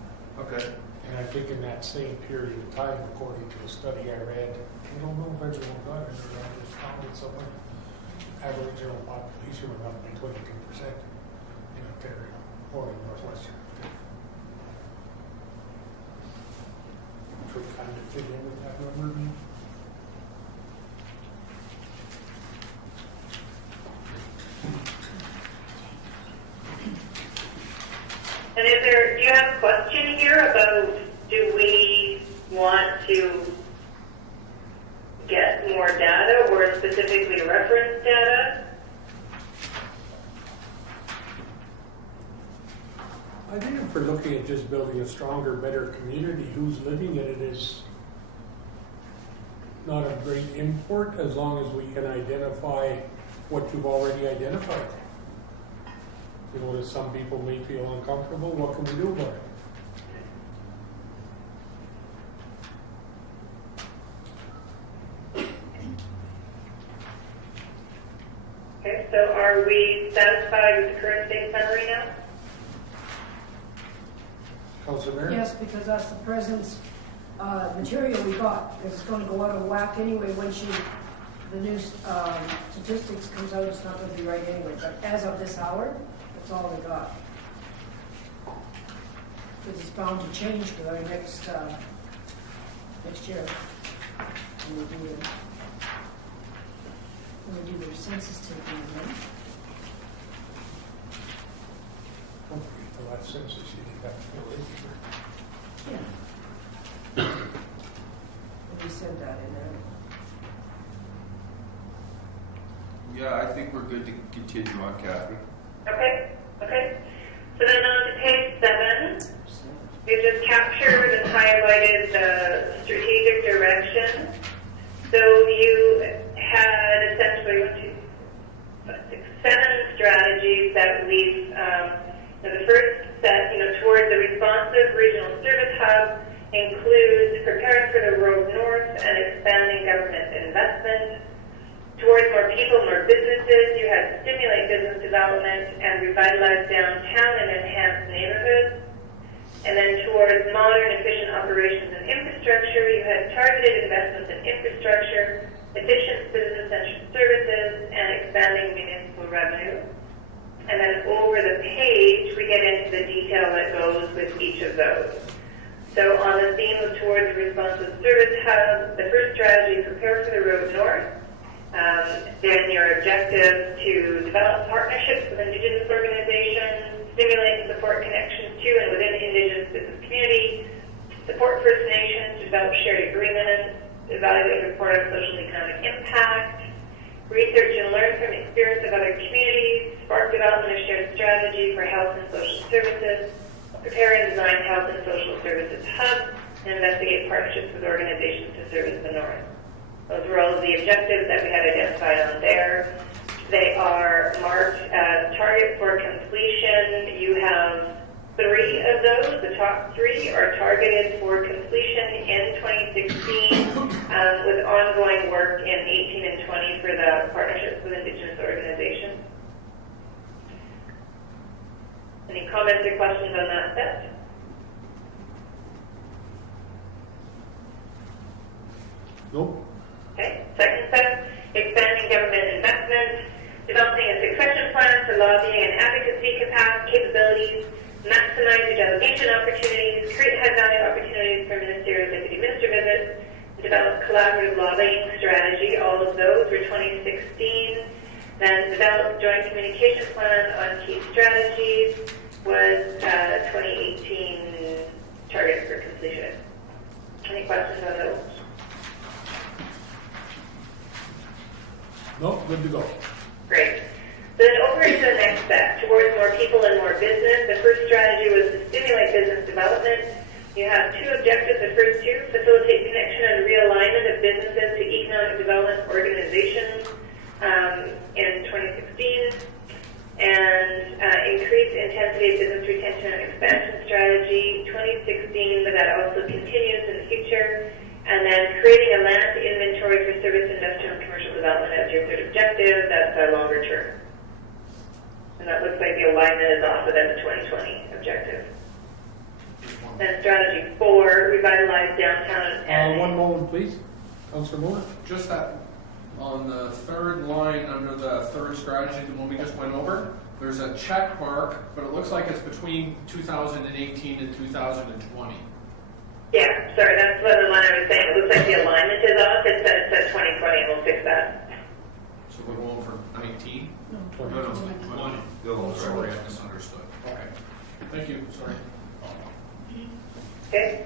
Okay. And I think in that same period of time, according to a study I read, I don't know if everyone got it or I just found it somewhere, Aboriginal population went up by 22% in Ontario or in Northwestern Ontario. Which would kind of fit in with that number. And do you have a question here about, do we want to get more data or specifically reference data? I think if we're looking at just building a stronger, better community, who's living in it is not of great import as long as we can identify what you've already identified. That some people may feel uncomfortable, what can we do about it? Okay, so are we satisfied with the current state summary now? Councilor Mayor? Yes, because that's the present material we got. It's going to go out of whack anyway when the new statistics comes out. It's not going to be right anyway. But as of this hour, that's all we got. Because it's bound to change for our next year. When we do their census taking, right? Don't forget the last census you didn't have to fill in here. Yeah. And we said that in there. Yeah, I think we're good to continue on, Catherine. Okay. So then on to page 7. We've just captured and highlighted the strategic direction. So you had essentially 7 strategies that we've, the first set, towards a responsive regional service hub includes preparing for the road north and expanding government investment. Towards more people, more businesses, you had stimulate business development and revitalize downtown and enhance neighborhoods. And then towards modern, efficient operations and infrastructure, you had targeted investments in infrastructure, efficient citizen-centered services, and expanding municipal revenue. And then over the page, we get into the detail that goes with each of those. So on the theme of towards a responsive service hub, the first strategy, prepare for the road north. Then your objective to develop partnerships with Indigenous organizations, stimulate and support connections to and within Indigenous business community, support First Nations, develop shared agreements, evaluate and report on social and economic impact, research and learn from the experience of other communities, spark development of shared strategy for health and social services, prepare and design health and social services hubs, and investigate partnerships with organizations to service the North. Those were all of the objectives that we had identified on there. They are marked as target for completion. You have 3 of those, the top 3, are targeted for completion in 2016 with ongoing work in 18 and 20 for the partnerships with Indigenous organizations. Any comments or questions on that set? Nope. Okay. Second set, expanding government investment, developing a succession plan for lobbying and advocacy capabilities, maximize your delegation opportunities, create high-value opportunities for ministerial deputy minister visits, develop collaborative lobbying strategy. All of those were 2016. Then develop joint communication plan on key strategies was 2018 target for completion. Any questions on those? Nope, good to go. Great. Then over into the next step, towards more people and more business. The first strategy was to stimulate business development. You have 2 objectives. The first 2, facilitate connection and realignment of businesses to economic development organizations in 2016. And increase intensity of business retention and expansion strategy, 2016, but that also continues in the future. And then creating a land inventory for service, industrial, and commercial development as your 3rd objective. That's our longer term. And that looks like the alignment is off of that 2020 objective. Then strategy 4, revitalize downtown and One moment, please. Councillor Moore. Just that, on the 3rd line under the 3rd strategy, the one we just went over, there's a check mark, but it looks like it's between 2018 and 2020. Yeah, sorry, that's what the one I was saying. It looks like the alignment is off. It says 2020, and we'll fix that. So we're going for 19? No, no, 20. Oh, sorry, I misunderstood. Okay. Thank you, sorry. Okay?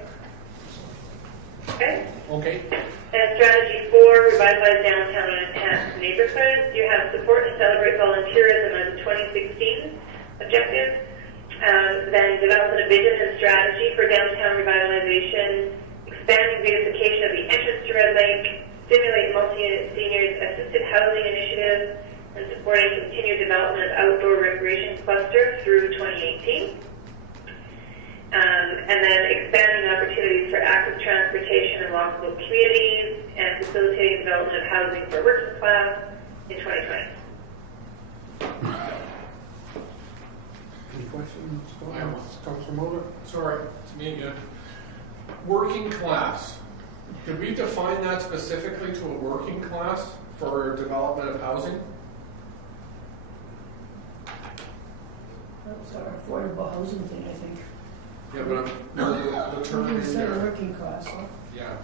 Okay? Okay. And strategy 4, revitalize downtown and enhance neighborhoods. You have support and celebrate volunteerism as a 2016 objective. Then develop a vision and strategy for downtown revitalization, expanding beautification of the entrance to Red Lake, stimulate multi-unit seniors assisted housing initiatives, and supporting continued development of outdoor recreation cluster through 2018. And then expanding opportunities for active transportation in walkable communities and facilitating development of housing for working class in 2020. Any questions? I have one. Councillor Moore. Sorry, it's me again. Working class. Did we define that specifically to a working class for development of housing? That's our affordable housing thing, I think. Yeah, but the term You in said there. working class, huh? Yeah.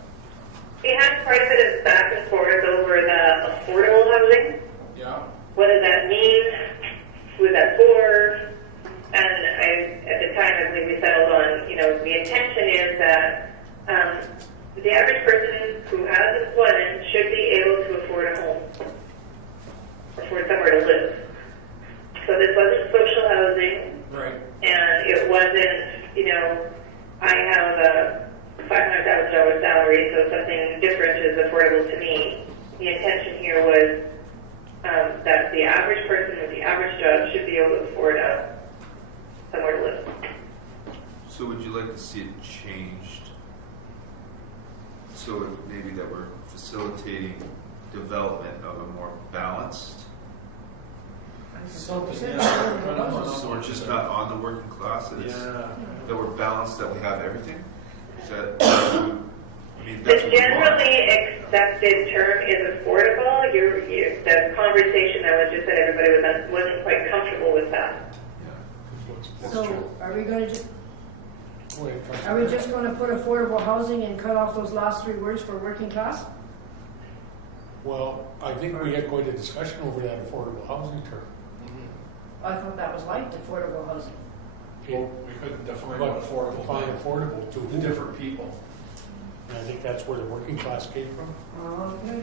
We had quite a bit of back and forth over the affordable housing. Yeah. What does that mean? Who is that for? And at the time, I believe we settled on, the intention is that the average person who has employment should be able to afford a home, afford somewhere to live. So this wasn't social housing, Right. and it wasn't, I have a $500,000 salary, so something different is affordable to me. The intention here was that the average person with the average job should be able to afford somewhere to live. So would you like to see it changed? So maybe that we're facilitating development of a more balanced, Something, Said yeah. affordable housing. so we're just not on the working class, that it's, Yeah. that we're balanced, that we have everything? Is that, I mean, The that's what we want. generally accepted term is affordable. The conversation that was just that everybody wasn't quite comfortable with that. That's So true. are we going to Wait, are we just going to put affordable housing and cut off those last 3 words for working class? Well, I think we had quite a discussion over that affordable housing term. I thought that was like affordable housing. Well, we couldn't define But what affordable define meant. affordable to The who? different people. And I think that's where the working class came from, Okay.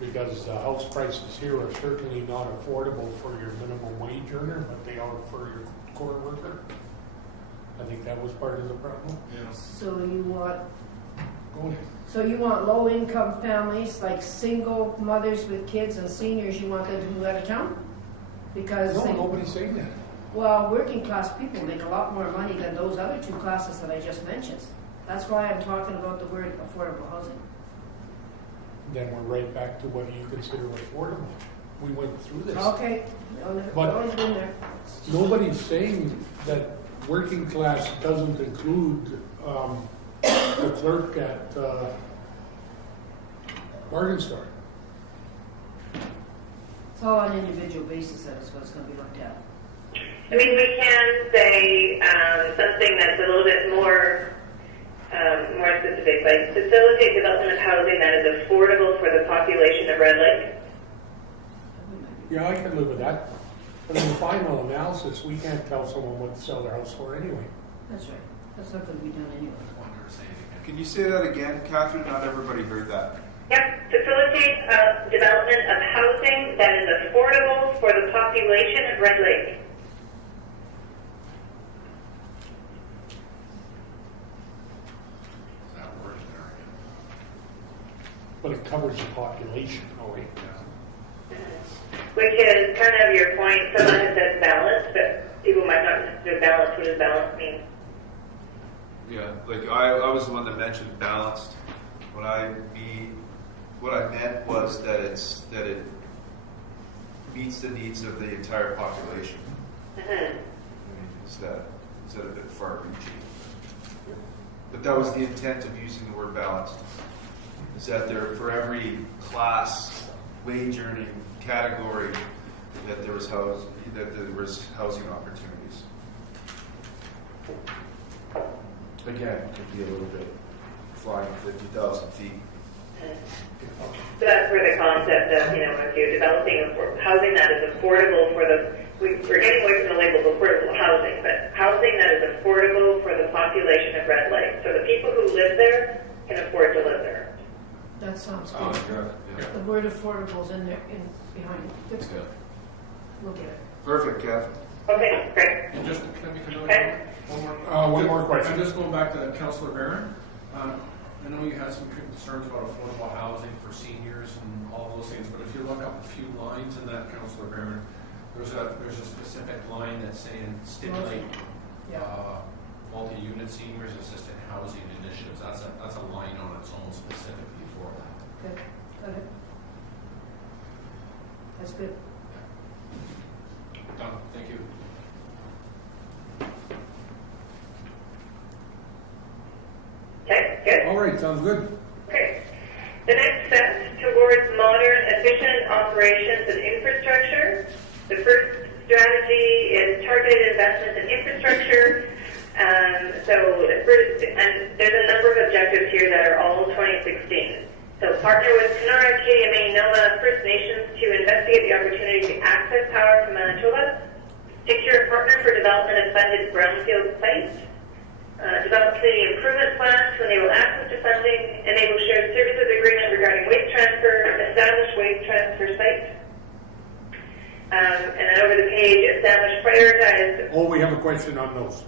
because the house prices here are certainly not affordable for your minimum wage earner, but they are for your core worker. I think that was part of the problem. Yeah. So you want Go ahead. low income families like single mothers with kids and seniors, you want them to move out of town? Because No, nobody's saying that. Well, working class people make a lot more money than those other two classes that I just mentioned. That's why I'm talking about the word affordable housing. Then we're right back to what do you consider affordable? We went through this. Okay, But- always been there. Nobody's saying that working class doesn't include the clerk at Bargain Store. It's all on an individual basis, that is what's gonna be looked at. I mean, we can say something that's a little bit more specific, like facilitate development of housing that is affordable for the population of Red Lake. Yeah, I can live with that. But in the final analysis, we can't tell someone what to sell their house for anyway. That's right. That's not gonna be done anyway. Can you say that again, Catherine? Not everybody heard that. Yep, facilitate development of housing that is affordable for the population of Red Lake. That word in there But it covers the population, oh wait. Which is kind of your point. Someone has said balance, but people might not necessarily balance. What does balance mean? Yeah, like I was the one that mentioned balanced. What I meant was that it meets the needs of the entire population. Mm-hmm. I mean, is that a bit far-reaching? But that was the intent of using the word balanced. Is that there for every class, wage earning category, that there was housing opportunities. Again, it could be a little bit flying 50,000 feet. So that's where the concept of, if you're developing housing that is affordable for we're getting away from the label of affordable housing, but housing that is affordable for the population of Red Lake. So the people who live there can afford to live there. That sounds Oh, good. good. The word affordable's in there, behind it. That's good. Look at it. Perfect, Catherine. Okay, great. And just, can I make another Okay. one more? One more question. I'm just going back to Councillor Barron. I know you had some concerns about affordable housing for seniors and all those things, but if you look up a few lines in that, Councillor Barron, there's a specific line that's saying stimulate Yeah. multi-unit seniors assisted housing initiatives. That's a line on its own specifically for that. Good. Got it. That's good. Done. Thank you. Okay, good. All right, sounds good. Okay. The next step towards modern, efficient operations and infrastructure. The first strategy is targeted investments in infrastructure. And there's a number of objectives here that are all 2016. So partner with Kenora, KMA, NOMA, First Nations to investigate the opportunity to access power from Manitoba. Secure a partner for development of funded brownfield sites. Develop community improvement plans to enable access to funding. Enable shared services agreement regarding waste transfer. Establish waste transfer sites. And then over the page, establish prioritized. Oh, we have a question on those.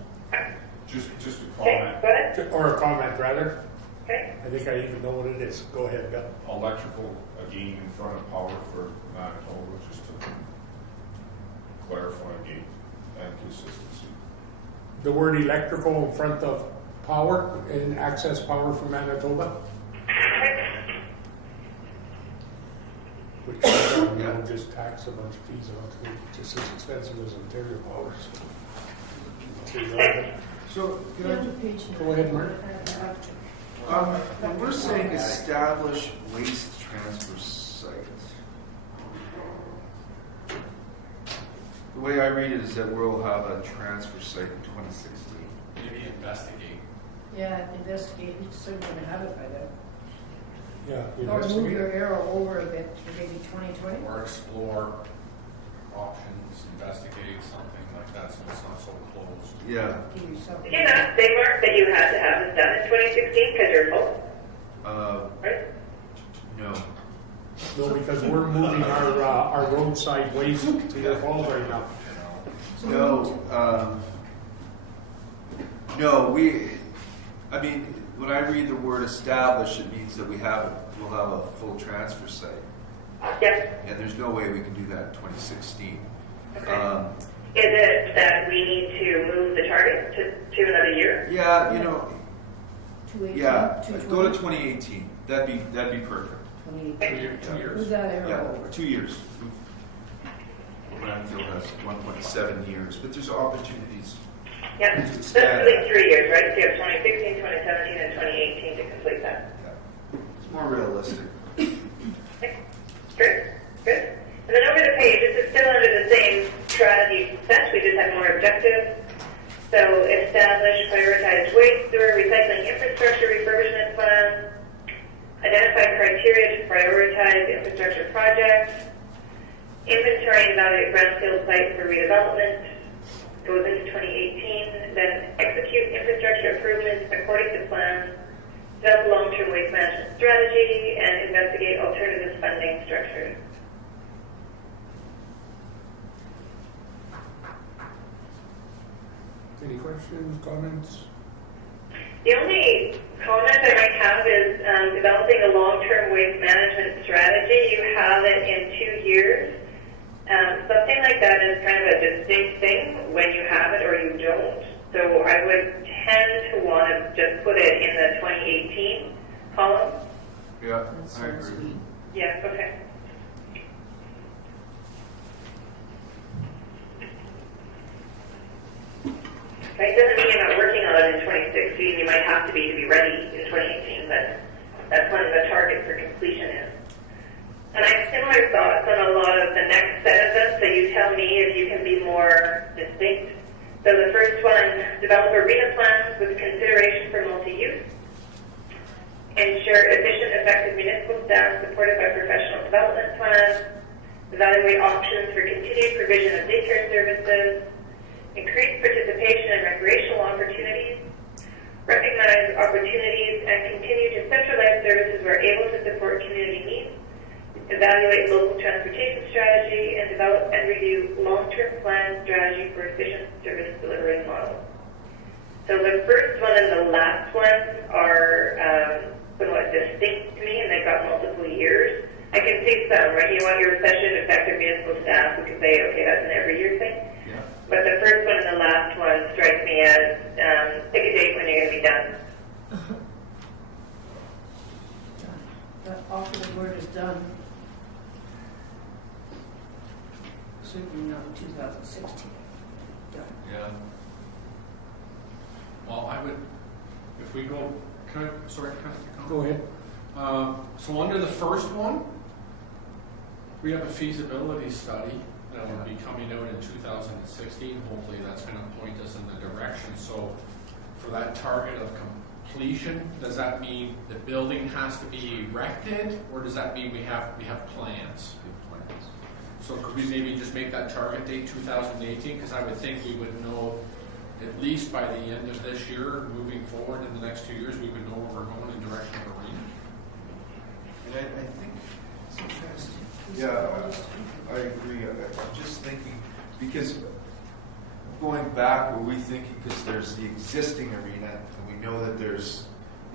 Just a Okay, comment. go ahead. Or a comment, rather. Okay. I think I even know what it is. Go ahead, Bill. Electrical, again, in front of power for Manitoba, just to clarify again, and consistency. The word electrical in front of power and access power from Manitoba. Which will just tax a bunch of fees on it, just as expensive as Ontario Power. So, can I Page Go ahead, Mark. when we're saying establish waste transfer sites, the way I read it is that we'll have a transfer site in 2016. Maybe investigate. Yeah, investigate. You're certainly going to have it by then. Yeah. Or move your arrow over a bit to maybe 2020. Or explore options, investigate something like that, so it's not so closed. Yeah. Give you something. Did you not say, Mark, that you had to have this done in 2016 because you're full? Right? No. No, because we're moving our roadside waste to your falls right now. No. No, I mean, when I read the word establish, it means that we'll have a full transfer site. Yes. And there's no way we can do that in 2016. Okay. Is it that we need to move the target to another year? Yeah, you know, 218, yeah, go to 220, 2018. That'd be perfect. 2018. 2 years. Who's that arrow Yeah, over? 2 years. Landfill has 1.7 years, but there's opportunities. Yeah, To that's expand really that. 3 years, right? So you have 2016, 2017, and 2018 to complete that. Yeah. It's more realistic. Okay, great, good. And then over the page, this is still under the same strategy set, we just have more objectives. So establish prioritized waste, sewer, recycling infrastructure refurbishment plan, identify criteria to prioritize infrastructure projects, inventory and evaluate brownfield sites for redevelopment, goes into 2018, then execute infrastructure improvements according to plan, develop a long-term waste management strategy, and investigate alternative funding structures. Any questions, comments? The only comment I might have is developing a long-term waste management strategy. You have it in 2 years. Something like that is kind of a distinct thing when you have it or you don't. So I would tend to want to just put it in the 2018 column. Yeah, That I sounds agree. good. Yeah, okay. Right, doesn't mean you're not working on it in 2016. You might have to be ready in 2018, but that's when the target for completion is. And I have similar thoughts on a lot of the next set of them, so you tell me if you can be more distinct. So the first one, develop arena plans with consideration for multi-use. Ensure efficient, effective municipal staff supported by professional development plans. Evaluate options for continued provision of daycare services. Increase participation in recreational opportunities. Recognize opportunities and continue to centralize services where able to support community needs. Evaluate local transportation strategy and develop and review long-term plan strategy for efficient service delivery models. So the first one and the last one are somewhat distinct to me, and they've got multiple years. I can see some, right? You want your efficient, effective municipal staff who can say, okay, that's an every year thing. Yeah. But the first one and the last one strike me as pick a date when you're going to be done. That operative word is done. Certainly not in 2016. Done. Yeah. Well, I would, if we go, can I, sorry, can I? Go ahead. So under the first one, we have a feasibility study that will be coming out in 2016. Hopefully that's going to point us in the direction. So for that target of completion, does that mean the building has to be erected, or does that mean we have plans? Good plans. So could we maybe just make that target date 2018? Because I would think we would know at least by the end of this year, moving forward in the next 2 years, we would know where we're going in direction of arena. And I think sometimes, yeah, I agree. I'm just thinking, because going back, were we thinking because there's the existing arena, and we know that there's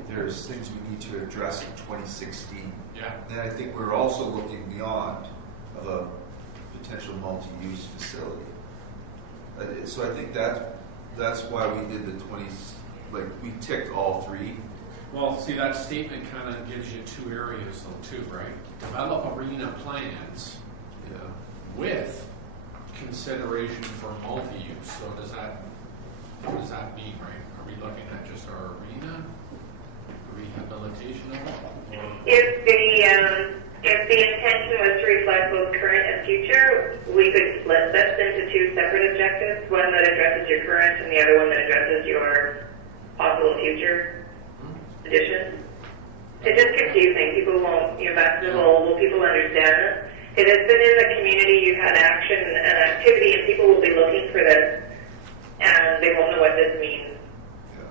things we need to address in 2016. Yeah. Then I think we're also looking beyond of a potential multi-use facility. So I think that's why we did the 20, like we ticked all three. Well, see, that statement kind of gives you two areas though too, right? Develop arena plans Yeah. with consideration for multi-use. So what does that mean, right? Are we looking at just our arena, rehabilitation of it? Or If the intention was to reflect both current and future, we could split this into two separate objectives, one that addresses your current and the other one that addresses your possible future additions. It's just confusing. People won't, back to the whole, will people understand this? If it's been in the community, you've had action and activity, and people will be looking for this, and they won't know what this means. Yeah.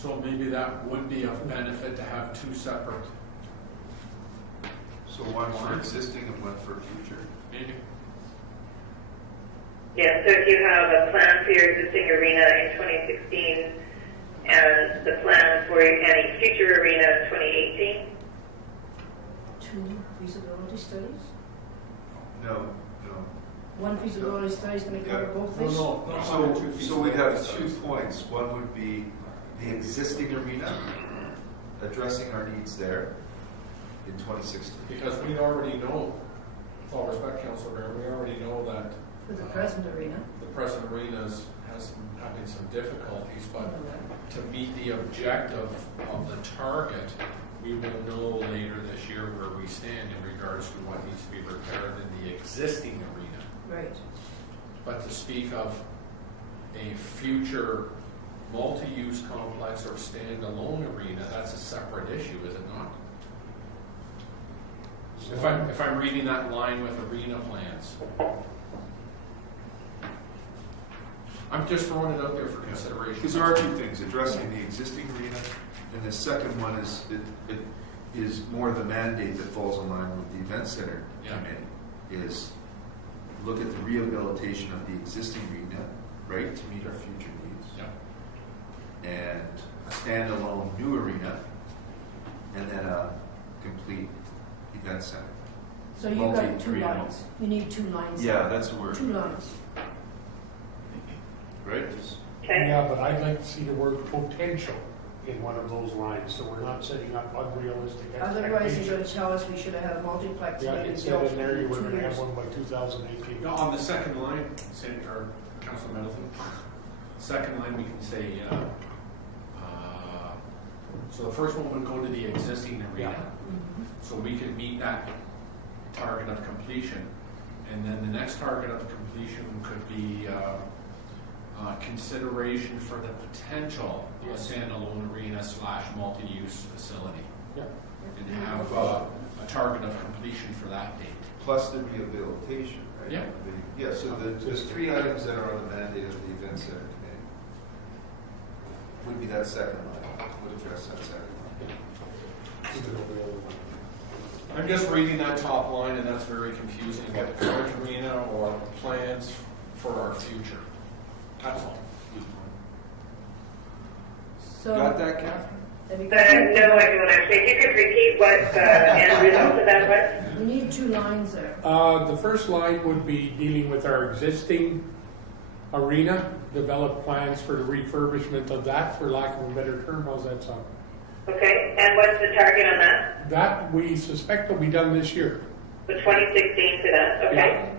so maybe that would be of benefit to have two separate, So one for existing and one for future. maybe. Yeah, so if you have a plan for your existing arena in 2016 and the plan for any future arena in 2018, 2 feasibility studies? No. One feasibility study is gonna cover both these? So we'd have 2 points. One would be the existing arena, addressing our needs there in 2016. Because we already know, with all respect, Councilor Mayor, we already know that For the present arena. the present arenas having some difficulties, but to meet the objective of the target, we will know later this year where we stand in regards to what needs to be repaired in the existing arena. Right. But to speak of a future multi-use complex or standalone arena, that's a separate issue, is it not? If I'm reading that line with arena plans. I'm just throwing it out there for consideration. Because there are 2 things, addressing the existing arena, and the second one is, it is more the mandate that falls in line with the event center Yeah. committee, is look at the rehabilitation of the existing arena, right, to meet our future needs, Yeah. and a standalone new arena, and then a complete event center. So you've got 2 Multi-arena. lines. You need 2 lines. Yeah, that's the word, 2 lines. right? Okay. Yeah, but I'd like to see the word potential in one of those lines, so we're not setting up unrealistic Otherwise, expectations. you're gonna tell us we should have had a multiplex Yeah, maybe it built said in there you were in 2 gonna have years. one by 2018. No, on the second line, or Councilor Middleton, second line we can say, so the first one would go to the existing arena. Mhm. So we could meet that target of completion. And then the next target of completion could be consideration for the potential of a standalone arena / multi-use facility. Yeah. And have a target of completion for that date. Plus the rehabilitation, right? Yeah. Yeah, so there's 3 items that are on the mandate of the event center committee. Would be that second line, would address that second line. I'm just reading that top line and that's very confusing about the current arena or plans for our future. That's all. So, Got that, Catherine? have you No, got I don't actually. If you could repeat what the end result of that was? We need 2 lines there. The first line would be dealing with our existing arena, develop plans for the refurbishment of that, for lack of a better term. How's that sound? Okay, and what's the target on that? That we suspect will be done this year. The 2016 for that, okay?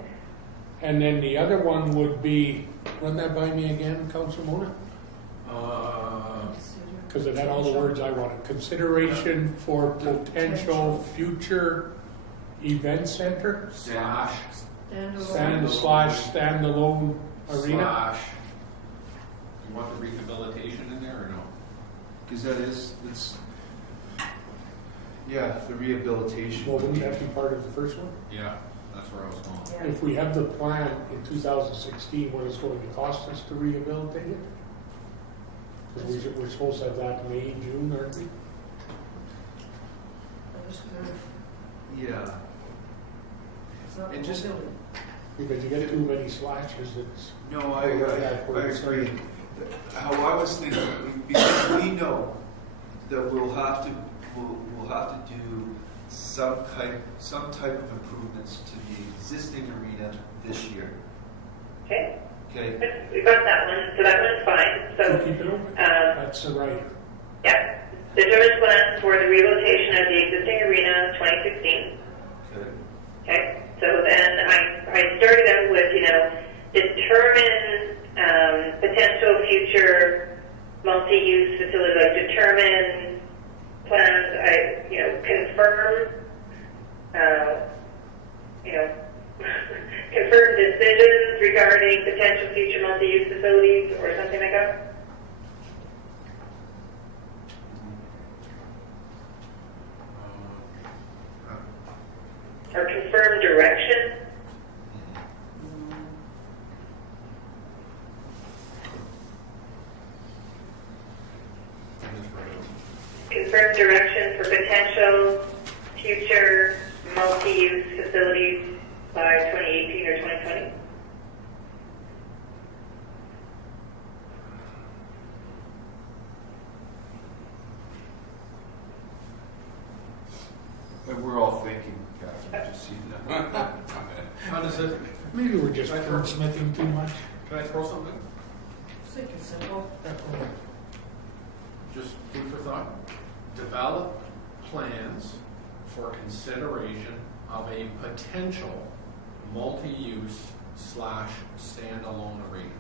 And then the other one would be, run that by me again, Councilor Mona? Because it had all the words I wanted. Consideration for potential future event center, / Standalone. standalone arena. / you want the rehabilitation in there or no? Because that is, it's, yeah, the rehabilitation. Well, wouldn't that be part of the first one? Yeah, that's where I was going. Yeah. If we have the plan in 2016, what it's going to cost us to rehabilitate it? Because we're supposed to have that May, June, aren't we? I'm just gonna- Yeah, It's not And the just- whole building. Because you get too many slashes, it's, no, I agree. How I was thinking, because we know that we'll have to do some type of improvements to the existing arena this year. Okay, Okay, we got that one, so that one's fine. so So, keep it open. um, That's the writer. yeah, determine plans for the rehabilitation of the existing arena 2016. okay. Okay, so then I started out with, determine potential future multi-use facility, like determine plans, confirm, confirm decisions regarding potential future multi-use facilities or something like that. Or confirm direction. Confirm direction for potential future multi-use facilities by 2018 or 2020. And we're all thinking, Catherine, just see that. How does it, Maybe we're just wordsmithing too much. can I throw something? Sick and simple. Just food for thought. Develop plans for consideration of a potential multi-use / standalone arena.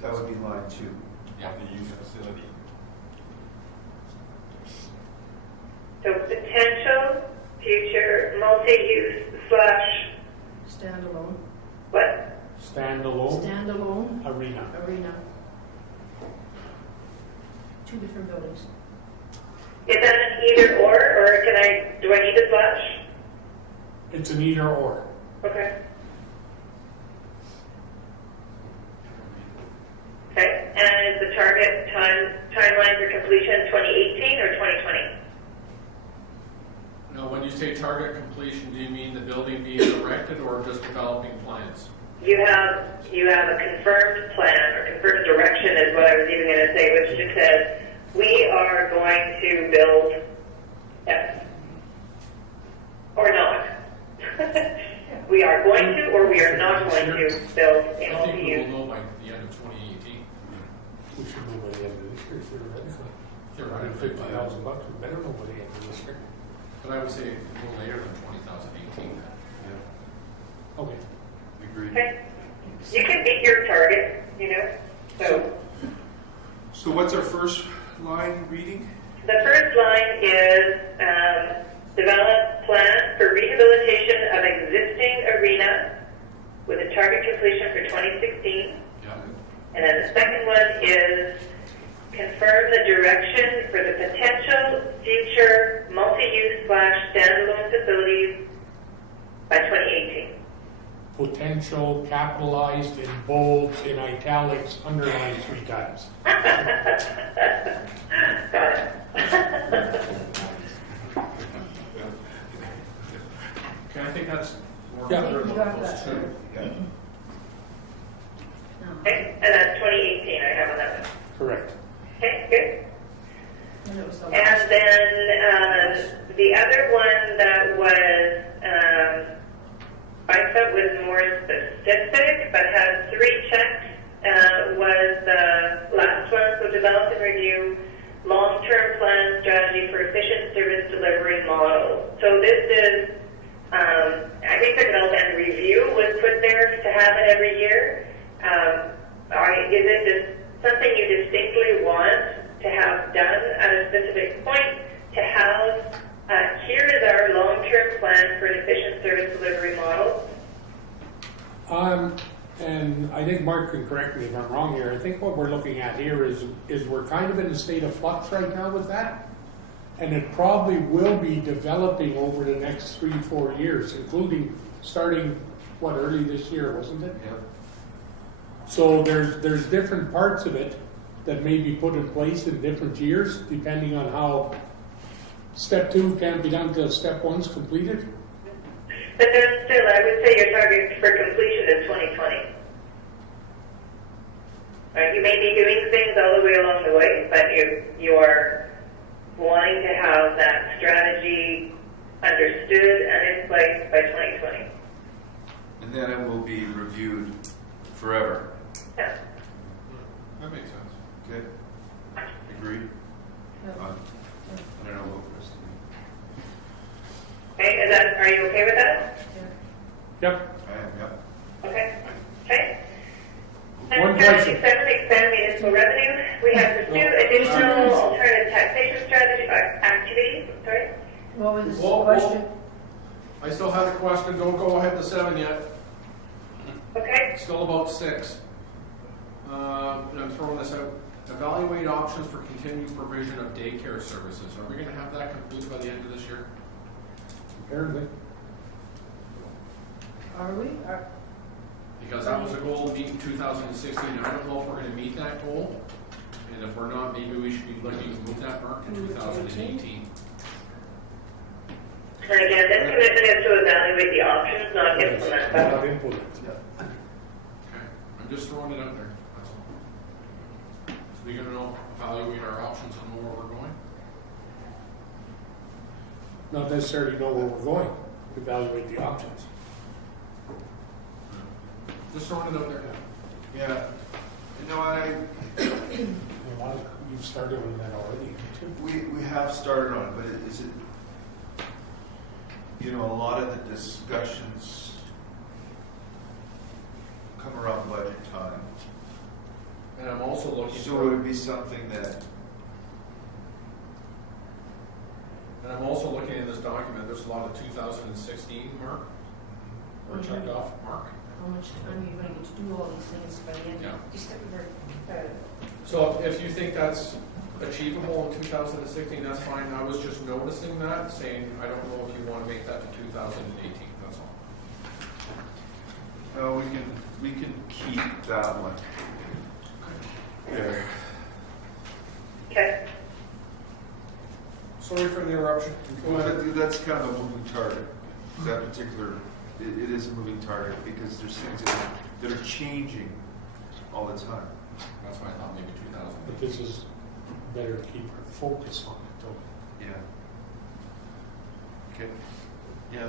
That would be line 2. Yeah. The use facility. So potential future multi-use / Standalone. what? Standalone Standalone arena. arena. 2 different buildings. Is that an either or do I need a slash? It's an either or. Okay. Okay, and is the target timeline for completion 2018 or 2020? Now, when you say target completion, do you mean the building being erected or just developing plans? You have a confirmed plan or confirmed direction is what I was even going to say, which just says we are going to build X or not. We are going to or we are not going to build a I think we will multi-use. know by the end of 2018. We should know by the end of this year, theoretically. Theoretically, $150,000 bucks, we better know by the end of this year. but I would say a little later than 2018. Okay. Agreed. Okay. You can beat your target, So So what's our first line reading? the first line is develop plan for rehabilitation of existing arena with a target completion for 2016. Yeah. And then the second one is confirm the direction for the potential future multi-use / standalone facilities by 2018. Potential capitalized in bold, in italics, underlined 3 times. Got it. Okay, I think that's more Yeah. clear You about got those that. two. No. Okay, and that's 2018 I have on that one. Correct. Okay, good. And it was the last. And then the other one that was, I thought was more specific, but had 3 checks, was the last one. So develop and review long-term plan strategy for efficient service delivery model. So this is, I think the develop and review was put there to have it every year. Is it just something you distinctly want to have done at a specific point to have, here is our long-term plan for an efficient service delivery model? And I think Mark can correct me if I'm wrong here. I think what we're looking at here is we're kind of in a state of flux right now with that. And it probably will be developing over the next 3-4 years, including starting, early this year, wasn't it? Yeah. So there's different parts of it that may be put in place in different years, depending on how step 2 can't be done until step 1's completed. But then still, I would say your target for completion is 2020. Right? You may be doing things all the way along the way, but you are wanting to have that strategy understood and in place by 2020. And then it will be reviewed forever. Yeah. That makes sense. Okay? Agreed? No. I don't know what Chris Okay, are you okay with that? Yep. I am, yep. Okay. Okay. One Strategy question. 7, expand municipal revenue. We have pursue additional alternative taxation strategy activities. Sorry. What was the Whoa, whoa. question? I still have a question. Don't go ahead to 7 yet. Okay. Still about 6. And I'm throwing this out. Evaluate options for continued provision of daycare services. Are we going to have that complete by the end of this year? Apparently. Are we? Because that was a goal to meet in 2016. I don't know if we're going to meet that goal. And if we're not, maybe we should be looking to move that mark to 2018. And again, this commitment is to evaluate the options, not implement them. Not implement. Okay. I'm just throwing it out there. That's all. So we're going to evaluate our options and know where we're going. not necessarily know where we're going, evaluate the options. Just throwing it out there. Yeah. You know, You've started on that already, too. we have started on it, but is it, you know, a lot of the discussions come around budget time. And I'm also looking So for, would it be something that, and I'm also looking at this document, there's a lot of 2016 mark, or checked off mark. How much time you're gonna get to do all these things by the end Yeah. of December? So if you think that's achievable in 2016, that's fine. I was just noticing that, saying, I don't know if you want to make that to 2018, that's all. we can keep that one. There. Okay. Sorry for the interruption. Go Well, ahead. that's kind of a moving target. That particular, it is a moving target because there's things that are changing all the time. That's why I thought maybe 2000. But this is better to keep our focus on it, don't we? Yeah. Okay. Yeah.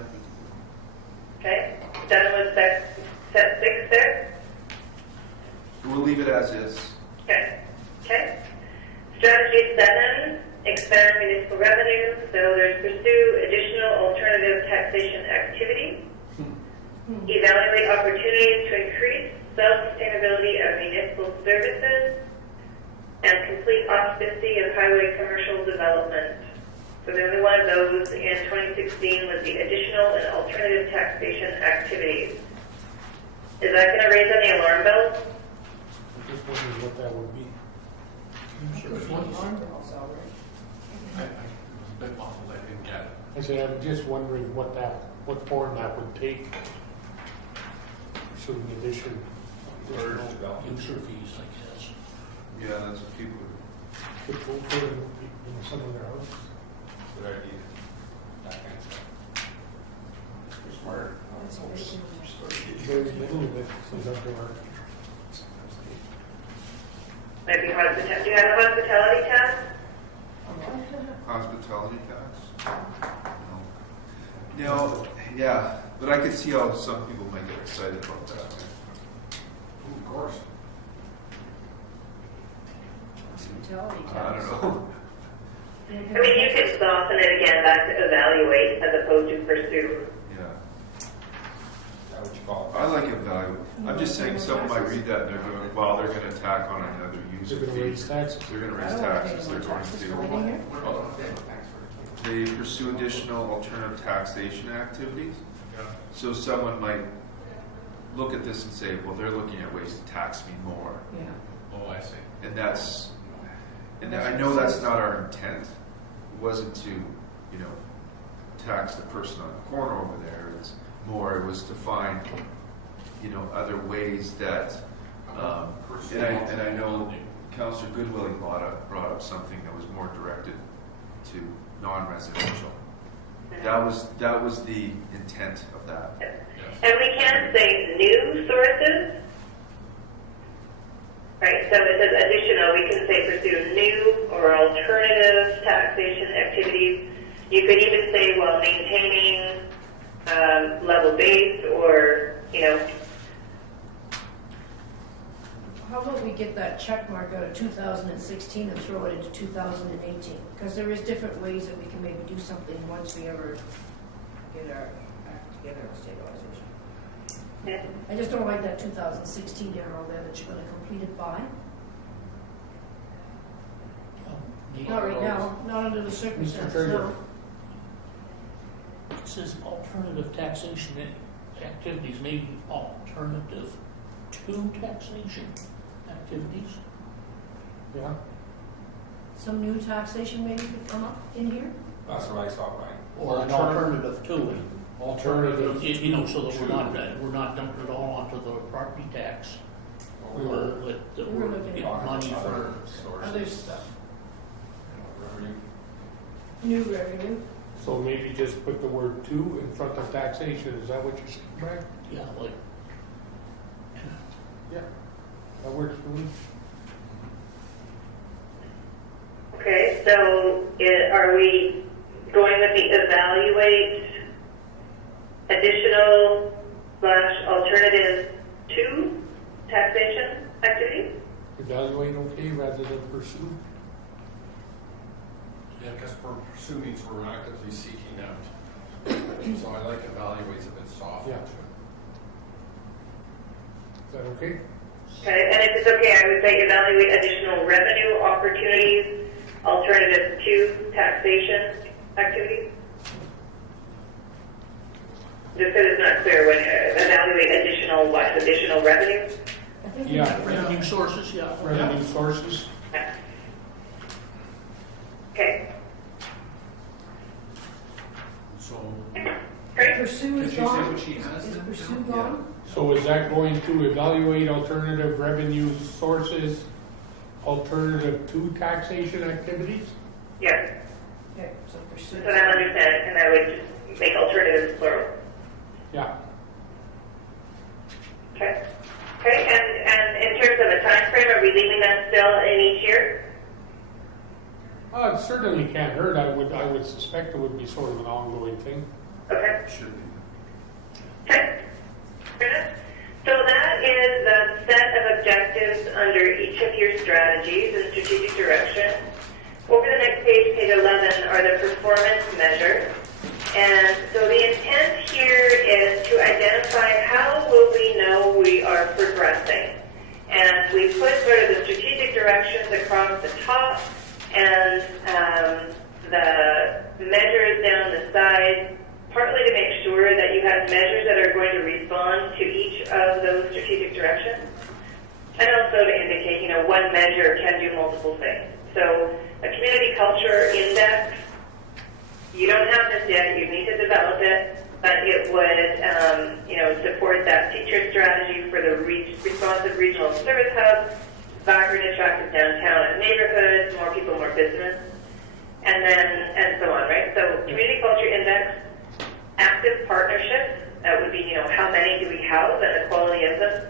Okay. Done with set 6 there? We'll leave it as is. Okay. Okay. Strategy 7, expand municipal revenue. So there's pursue additional alternative taxation activities. Evaluate opportunities to increase self-sustainability of municipal services and complete occupancy of highway commercial development. So the only one of those in 2016 was the additional and alternative taxation activities. Is that going to raise any alarm bells? I'm just wondering what that would be. Which one? Alarm bells already. I was a bit muffled, I didn't get it. I said, I'm just wondering what form that would take. Assuming additional User fees, I guess. Yeah, that's what people. could vote for in some of their houses. Good idea. That kind of stuff. Smart. That's what they can- Very little of it is under our. Maybe hospitality. Do you have a hospitality tax? Hospitality tax? No. No, yeah, but I could see how some people might get excited about that. Ooh, of course. Hospitality I tax. don't know. I mean, you could soften it again back to evaluate as opposed to pursue. Yeah. Is that what you call it? I like evaluate. I'm just saying someone might read that and they're going, well, they're going to tack on another user They're gonna raise fee. taxes. They're going to I raise don't wanna pay taxes. more They're going taxes to. for living here. What about, okay, thanks for They pursue additional alternative taxation activities. Yeah. So someone might look at this and say, well, they're looking at ways to tax me more. Yeah. Oh, I see. And and I know that's not our intent. It wasn't to, you know, tax the person on the corner over there. It's more, it was to find, you know, other ways that, and I know Councillor Goodwillie brought up something that was more directed to non-residential. That was the intent of that. And we can say new sources. Right, so it says additional, we can say pursue new or alternative taxation activities. You could even say while maintaining level base or, you know. How about we get that check mark out of 2016 and throw it into 2018? Because there is different ways that we can maybe do something once we ever get our act together on stabilization. Yeah. I just don't like that 2016 arrow there that you're going to complete it by. Not right now, not under the circumstances, Trader. no. It says alternative taxation activities may be alternative to taxation activities. Yeah. Some new taxation maybe could come up in here? That's what I saw, Brian. Or an alternative to it. Alternative. You know, so that we're not dumping it all onto the property tax. Or Or that We're we're looking getting at money for. other sources. Other stuff. Revenue. New revenue. So maybe just put the word "to" in front of taxation. Is that what you're saying, Brad? Yeah, like, Yeah. That works for me. Okay, so are we going with the evaluate additional / alternative to taxation activities? Evaluate okay rather than pursue? Yeah, because pursue means we're actively seeking out. So I like evaluate's a bit soft. Yeah. Is that okay? Okay, and if it's okay, I would say evaluate additional revenue opportunities, alternatives to taxation activities. Just because it's not clear when evaluate additional what? Additional revenue? I think Yeah. Revenue sources, yeah. Revenue sources? Okay, So, great. Pursue did is she say gone. what she has Is then? pursue Yeah. gone? So is that going to evaluate alternative revenue sources, alternative to taxation activities? Yes, Okay, so pursue. that's what I'm understanding, and I would just make alternatives plural. Yeah. Okay. Okay, and in terms of a time frame, are we leaving that still in each year? It certainly can't hurt. I would suspect it would be sort of an ongoing thing. Okay. Should be. Okay. Fair enough. So that is the set of objectives under each of your strategies and strategic direction. Over the next page, page 11, are the performance measures. And so the intent here is to identify how will we know we are progressing. And we put sort of the strategic directions across the top and the measures down the side, partly to make sure that you have measures that are going to respond to each of those strategic directions, and also to indicate, one measure can do multiple things. So a community culture index, you don't have this yet, you need to develop it, but it would, support that teacher strategy for the responsive regional service hub, vibrant, attractive downtown and neighborhoods, more people, more business, and so on, right? So community culture index, active partnerships, that would be, how many do we have and the quality of them.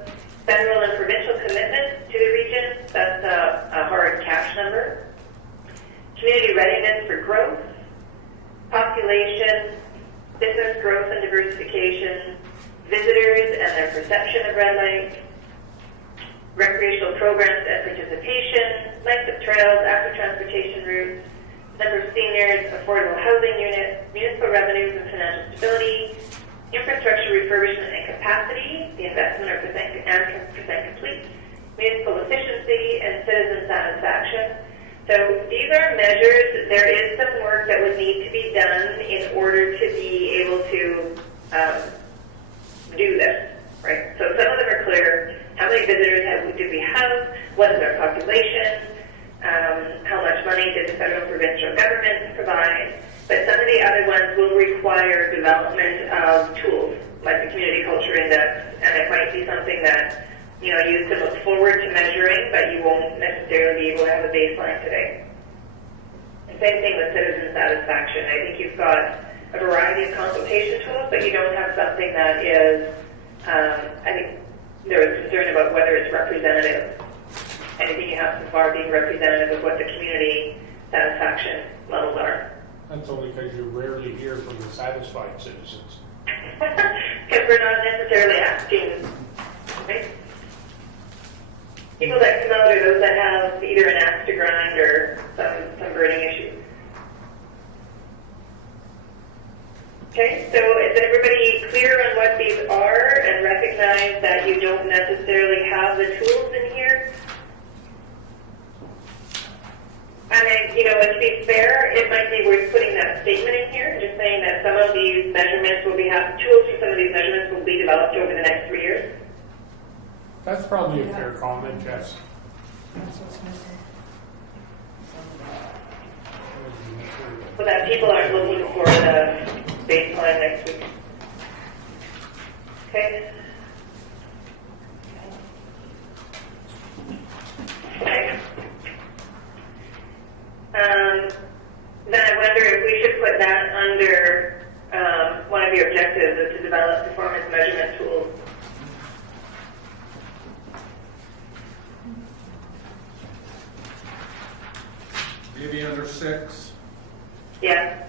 Federal and provincial commitments to the region, that's a hard cash number. Community readiness for growth, population, business growth and diversification, visitors and their perception of Red Lake, recreational programs and participation, length of trails, active transportation routes, number of seniors, affordable housing units, municipal revenues and financial stability, infrastructure refurbishment and capacity, the investment or percent complete, municipal efficiency, and citizen satisfaction. So these are measures. There is some work that would need to be done in order to be able to do this, right? So some of them are clear. How many visitors do we have? What is our population? How much money did the federal and provincial governments provide? But some of the other ones will require development of tools, like the Community Culture Index, and it might be something that you can look forward to measuring, but you won't necessarily be able to have a baseline today. And same thing with citizen satisfaction. I think you've got a variety of consultation tools, but you don't have something that is, I think there is concern about whether it's representative. Anything you have so far being representative of what the community satisfaction levels are. That's only because you rarely hear from the satisfied citizens. Because we're not necessarily asking, right? People that come out are those that have either an axe to grind or some burning issue. Okay, so is everybody clear on what these are and recognize that you don't necessarily have the tools in here? And then, to be fair, it might be worth putting that statement in here, just saying that some of these measurements will tools for some of these measurements will be developed over the next 3 years. That's probably a fair comment, Jess. That's what's missing. So that people aren't looking for the baseline next week. Okay. Okay. Then I wonder if we should put that under one of your objectives is to develop performance measurement tools. maybe under 6. Yeah.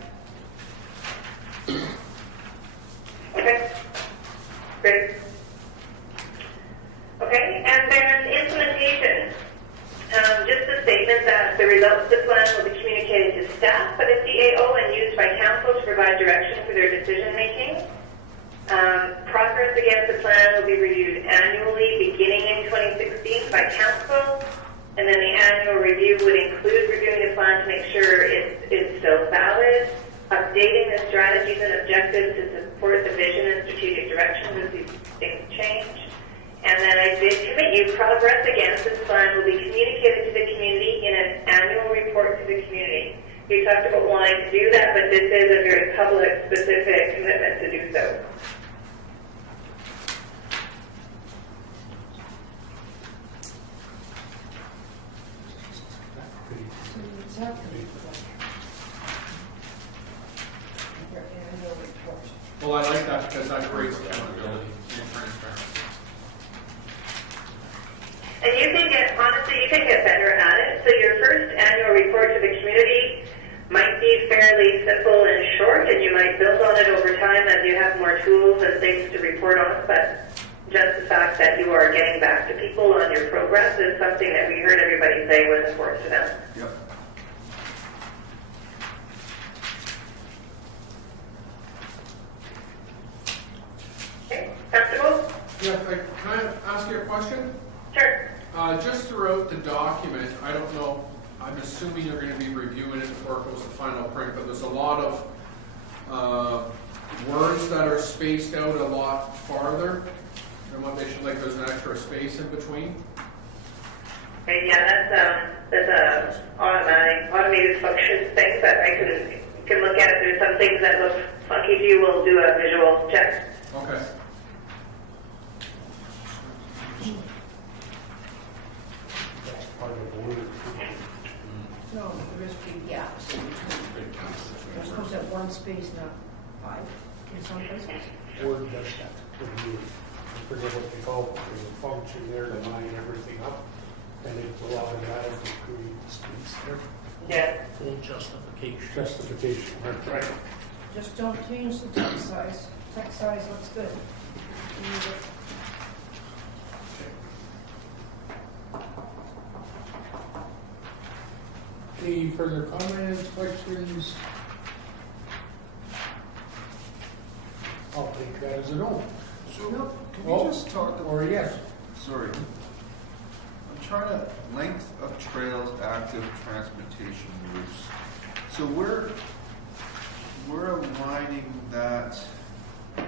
decision-making. Progress against the plan will be reviewed annually, beginning in 2016 by council, and then the annual review would include reviewing the plan to make sure it's still valid, updating the strategies and objectives to support the vision and strategic directions as these things change. And then I did commit you, progress against this plan will be communicated to the community in an annual report to the community. You talked about wanting to do that, but this is a very public, specific commitment to do so. Exactly. Your annual report. Well, I like that because that creates accountability and transparency. And you can get, honestly, you can get better at it. So your first annual report to the community might be fairly simple and short, and you might build on it over time as you have more tools and things to report on. But just the fact that you are getting back to people on your progress is something that we heard everybody say was important to them. Yep. Okay, comfortable? Yeah, can I ask you a question? Sure. Just throughout the document, I don't know, I'm assuming you're going to be reviewing it before it goes to final print, but there's a lot of words that are spaced out a lot farther than what they should, like there's an extra space in between. Okay, yeah, that's a automated function thing, but I can look at it. There's some things that look funky to you. We'll do a visual check. Okay. That's part of the word. No, there is big gaps in between. You're supposed to have one space, not 5 in some places. Word does that. When you, I forget what they call it, there's a function there to line everything up, and it will automatically create the space there. Yeah. Full justification. Justification, right? Just don't change the text size. Text size looks good. Leave it. Any further comments, questions? I'll take that as a no. So, can Oh, we just talk about, Or yes. sorry, I'm trying to, length of trails, active transportation routes. So we're aligning that, like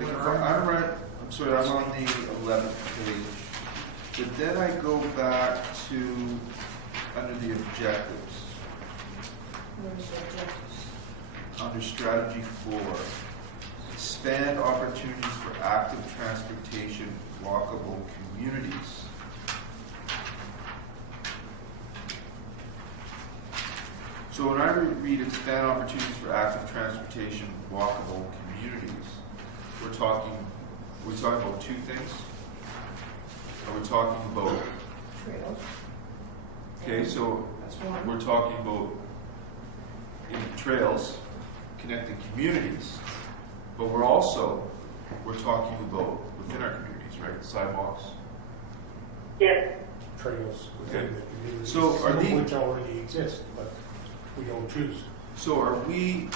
if I'm sorry, I'm on the 11th page. But then I go back to, under the objectives, Where's the objectives? under strategy 4, expand opportunities for active transportation, walkable communities. So when I read expand opportunities for active transportation, walkable communities, we're talking about two things. Are we talking about, Trails. okay, so That's one. we're talking about in trails, connecting communities, but we're talking about within our communities, right? Sidewalks. Yes. Trails within the community. So are some of these- which already exist, but we don't choose. So are we?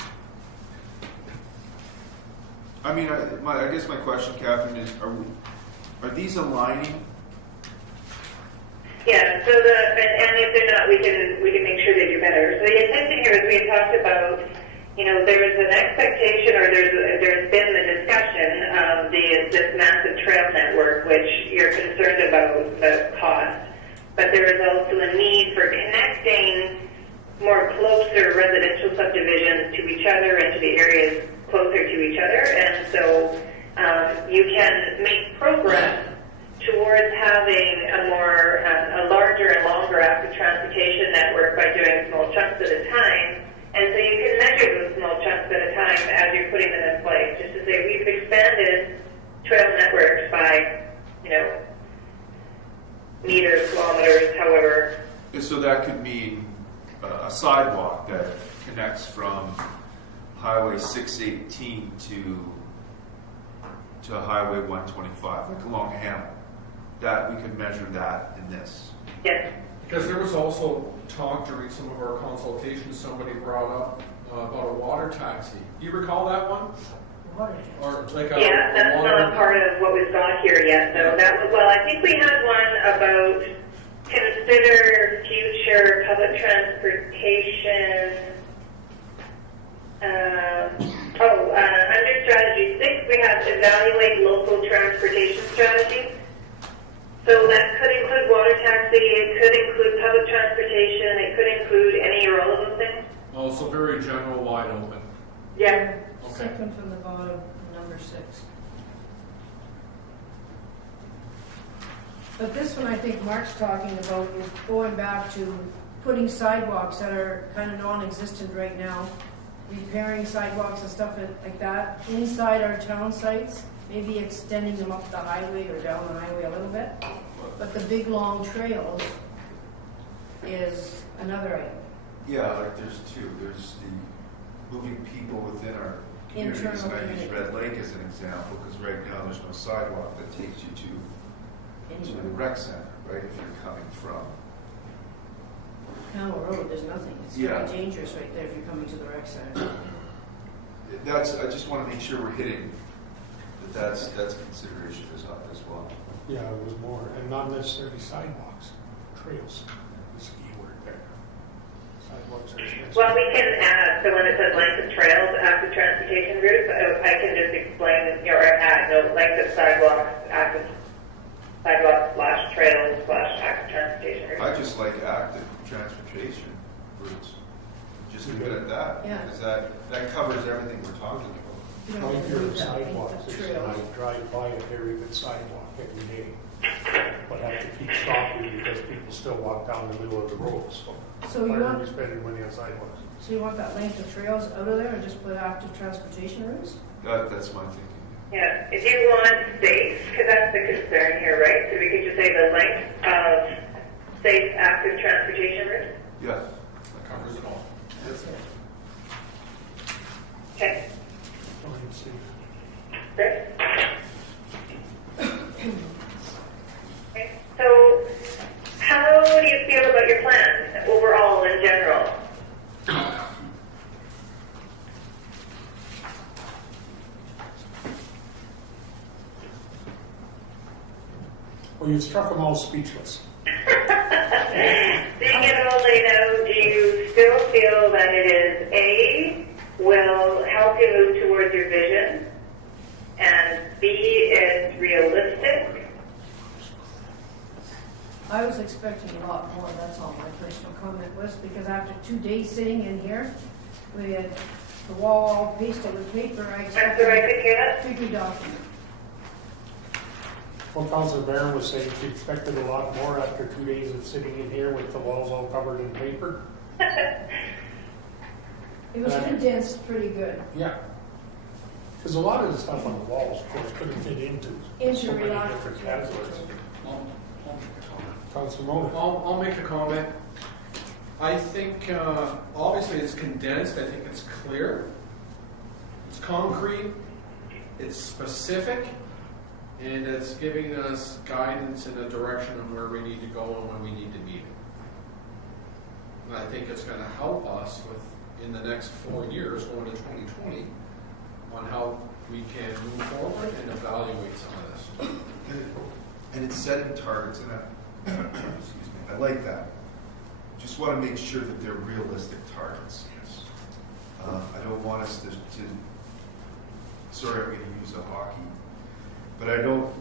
I mean, I guess my question, Catherine, is: are these aligning? Yeah, so and if they're not, we can make sure they do better. So the intention here is we had talked about, there is an expectation, or there's been the discussion of this massive trail network, which you're concerned about the cost, but there is also a need for connecting more closer residential subdivisions to each other and to the areas closer to each other, and so you can make progress towards having a larger and longer active transportation network by doing small chunks at a time. And so you can measure those small chunks at a time as you're putting them in place. Just to say we've expanded trail networks by, meters, kilometers, however. So that could mean a sidewalk that connects from Highway 618 to Highway 125, like along Hamel. That we could measure that in this. Yes. Because there was also talk during some of our consultations, somebody brought up about a water taxi. Do you recall that one? water Or test. like Yeah, a that's water. not part of what was got here yet, though. That was, well, I think we had one about consider future public transportation. Under strategy 6, we have evaluate local transportation strategies. So that could include water taxi, it could include public transportation, it could include any or all of those things. Also very general, wide open. Yeah. Okay. Second from the bottom, number 6. But this one I think Mark's talking about is going back to putting sidewalks that are kind of non-existent right now, repairing sidewalks and stuff like that inside our town sites, maybe extending them up the highway or down the highway a little bit. But the big long trails is another item. Yeah, like there's two. There's the moving people within our communities, Internal and I use community. Red Lake as an example, because right now there's no sidewalk that takes you to the Anyway, rec center, right, if you're coming from. Powell Road, there's nothing. It's Yeah. very dangerous right there if you're coming to the rec center. I just want to make sure we're hitting that's consideration as well. Yeah, it was more, and not necessarily sidewalks, trails, is the key word there. Sidewalks are expensive. Well, we can add, so when it says length of trails, active transportation routes, I can just explain, or add, no, length of sidewalks, active sidewalks / trails / active transportation routes. I just like active transportation routes. Just leave it at that, Yeah. because that covers everything we're talking about. You don't Like your need that, sidewalks, the it's- trails. I drive by a very good sidewalk every day, but I have to keep stopping because people still walk down the middle of the road, so. So you why are want- we spending money on sidewalks? So you want that length of trails out of there and just put active transportation routes? That's my thinking. Yeah, if you want safe, because that's the concern here, right? So we could just say the length of safe active transportation routes. Yeah. That covers it all. Okay, Fine, safe. great. Okay, so how do you feel about your plan overall in general? Well, you struck them all speechless. Seeing it all laid out, do you still feel that it is A, will help you move towards your vision, and B, is realistic? I was expecting a lot more, that's all my personal comment was, because after 2 days sitting in here, we had the wall all pasted with paper, I I'm sorry, I expected couldn't hear that. a bigger document. Well, Councilor Barron was saying she expected a lot more after 2 days of sitting in here with the walls all covered in paper. It was condensed pretty good. Yeah. Because a lot of the stuff on the walls, of course, couldn't fit into so many Interrelated. different categories. I'll make a comment. Councilor Mona. I'll make a comment. I think, obviously it's condensed, I think it's clear, it's concrete, it's specific, and it's giving us guidance in a direction on where we need to go and when we need to meet it. And I think it's gonna help us with, in the next 4 years, going to 2020, on how we can move forward and evaluate some of this. And it's setting targets, and excuse me, I like that. Just want to make sure that they're realistic targets. I don't want us to sorry, I'm going to use a hockey, but I don't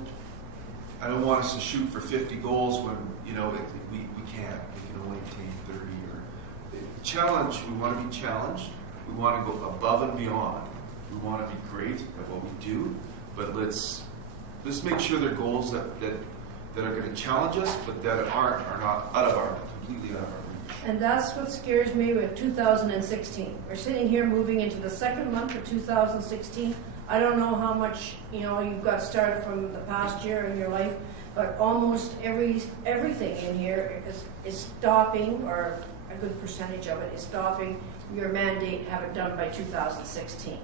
want us to shoot for 50 goals when, we can't. We can only attain 30 or challenge. We want to be challenged. We want to go above and beyond. We want to be great at what we do, but let's make sure they're goals that are going to challenge us, but that are not completely out of our reach. And that's what scares me with 2016. We're sitting here moving into the second month of 2016. I don't know how much, you've got started from the past year in your life, but almost everything in here is stopping, or a good percentage of it is stopping your mandate, have it done by 2016.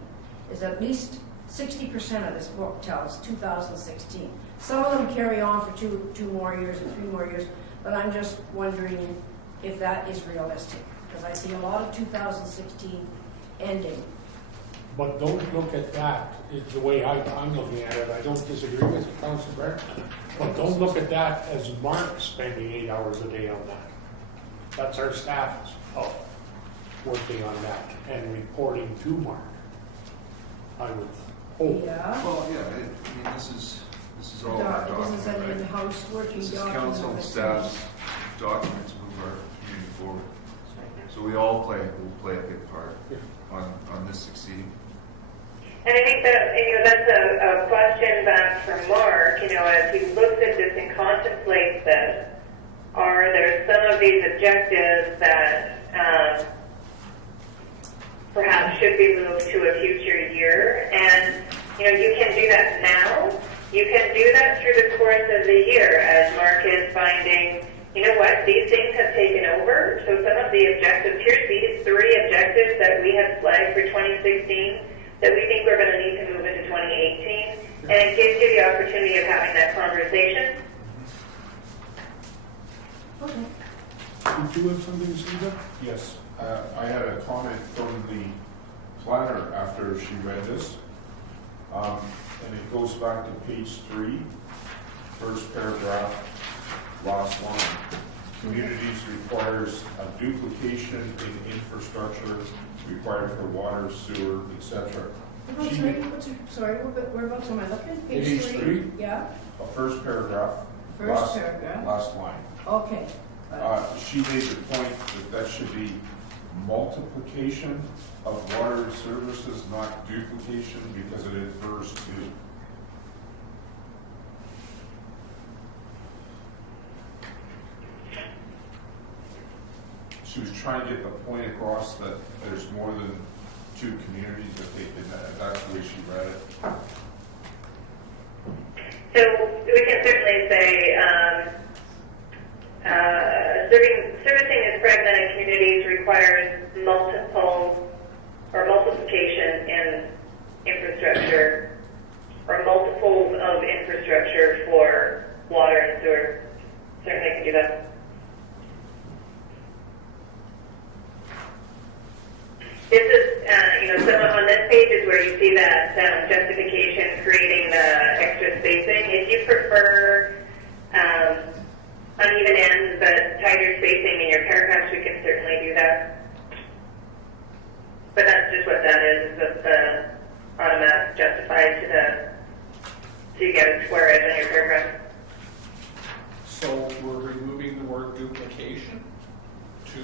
Is at least 60% of this book tells 2016. Some of them carry on for two more years and 3 more years, but I'm just wondering if that is realistic, because I see a lot of 2016 ending. But don't look at that, it's the way I'm looking at it, I don't disagree with you, Councilor Brett, but don't look at that as Mark spending 8 hours a day on that. That's our staff working on that and reporting to Mark. I would hope. Yeah. Well, yeah, I mean, this is all our This is an document, right? in-house working This is document. council and staff's documents move our community forward. So we all will play a big part on this succeeding. And I think that, that's a question back from Mark, as he looks at this and contemplates this, are there some of these objectives that perhaps should be moved to a future year? And, you can do that now. You can do that through the course of the year as Mark is finding, these things have taken over. So some of the objectives, here's these 3 objectives that we have flagged for 2016 that we think we're going to need to move into 2018. And it gives you the opportunity of having that conversation. Okay. Did you have something to say there? Yes, I had a comment from the planner after she read this. And it goes back to page 3, first paragraph, last line. Communities requires a duplication in infrastructure required for water, sewer, etc. Whereabouts am I looking? Page 3. Yeah, First paragraph, first paragraph. last line. Okay. She made the point that should be multiplication of water services, not duplication, because it infers to. She was trying to get the point across that there's more than 2 communities that they did that. That's the way she read it. So we can certainly say servicing these fragmented communities requires multiplication in infrastructure or multiples of infrastructure for water and sewer. Certainly can do that. This is, on this page is where you see that justification creating the extra spacing. If you prefer uneven ends but tighter spacing in your paragraphs, you can certainly do that. But that's just what that is with the automatic justified so you get a square edge on your paragraph. So we're removing the word duplication to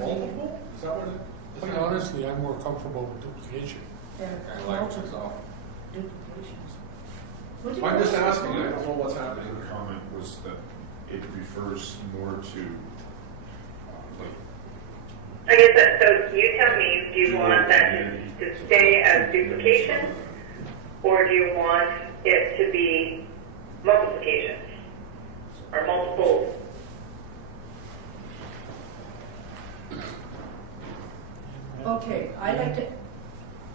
multiple? Is that what it is? Quite honestly, I'm more comfortable with duplication. I like it myself. Duplications. I'm just asking, I don't know what's happening. Her comment was that it refers more to, like, I guess that, so you tell me, do you want that to stay as duplication, or do you want it to be multiplication, or multiples? Okay, I'd like to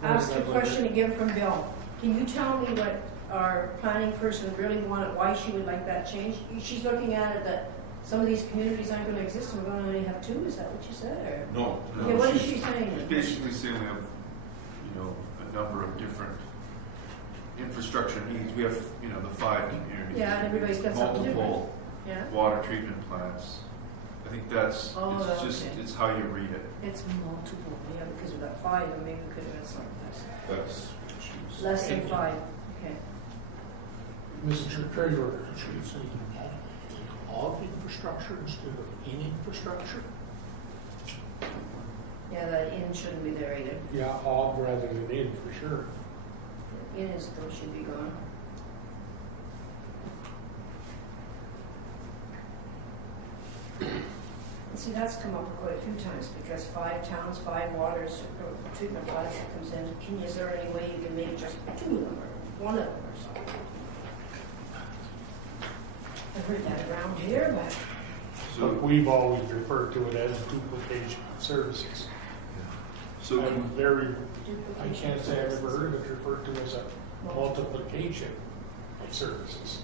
ask a question again from Bill. Can you tell me what our planning person really wanted, why she would like that change? She's looking at it that some of these communities aren't going to exist and we're going to only have 2, is that what you said? Or? No. Okay, what is she saying? She's basically saying we have, a number of different infrastructure needs. We have, the 5 communities. Yeah, and everybody's got something different. Multiple Yeah? water treatment plants. I think that's, Oh, okay. it's how you read it. It's multiple, yeah, because of that 5, and maybe we could have had something that's what she was. less than 5. Okay. Mr. Treasurer, Should we say of infrastructure instead of in infrastructure? Yeah, that in shouldn't be there either. yeah, of rather than in, for sure. In is still should be gone. And see, that's come up quite a few times because 5 towns, 5 waters, treatment plants that comes in. Is there any way you can make just 2 of them or 1 of them or something? I've heard that around here, but But we've always referred to it as duplication of services. So I'm very, I duplication can't say I've services. ever heard of it referred to as a multiplication of services.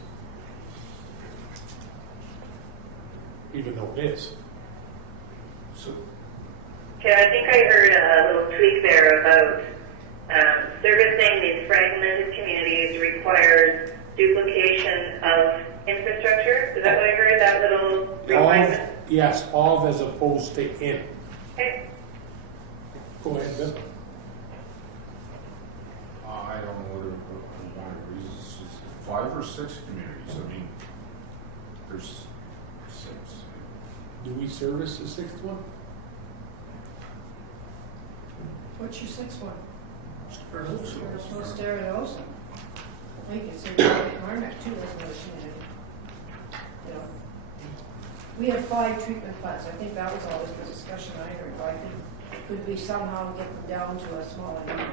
Even though it is. So, Okay, I think I heard a little tweak there about Servicing these fragmented communities requires duplication of infrastructure. Is that what I heard? That little requirement? Yes, of as opposed to in. Okay. Go ahead, Bill. I don't know what one of these is 5 or 6 communities. I mean, there's 6. Do we service the 6th one? What's your sixth one? Sterling. No stereos. I think it's in Karnak too, isn't it? You know. We have 5 treatment plants. I think that was always the discussion I heard. I think could we somehow get them down to a smaller number?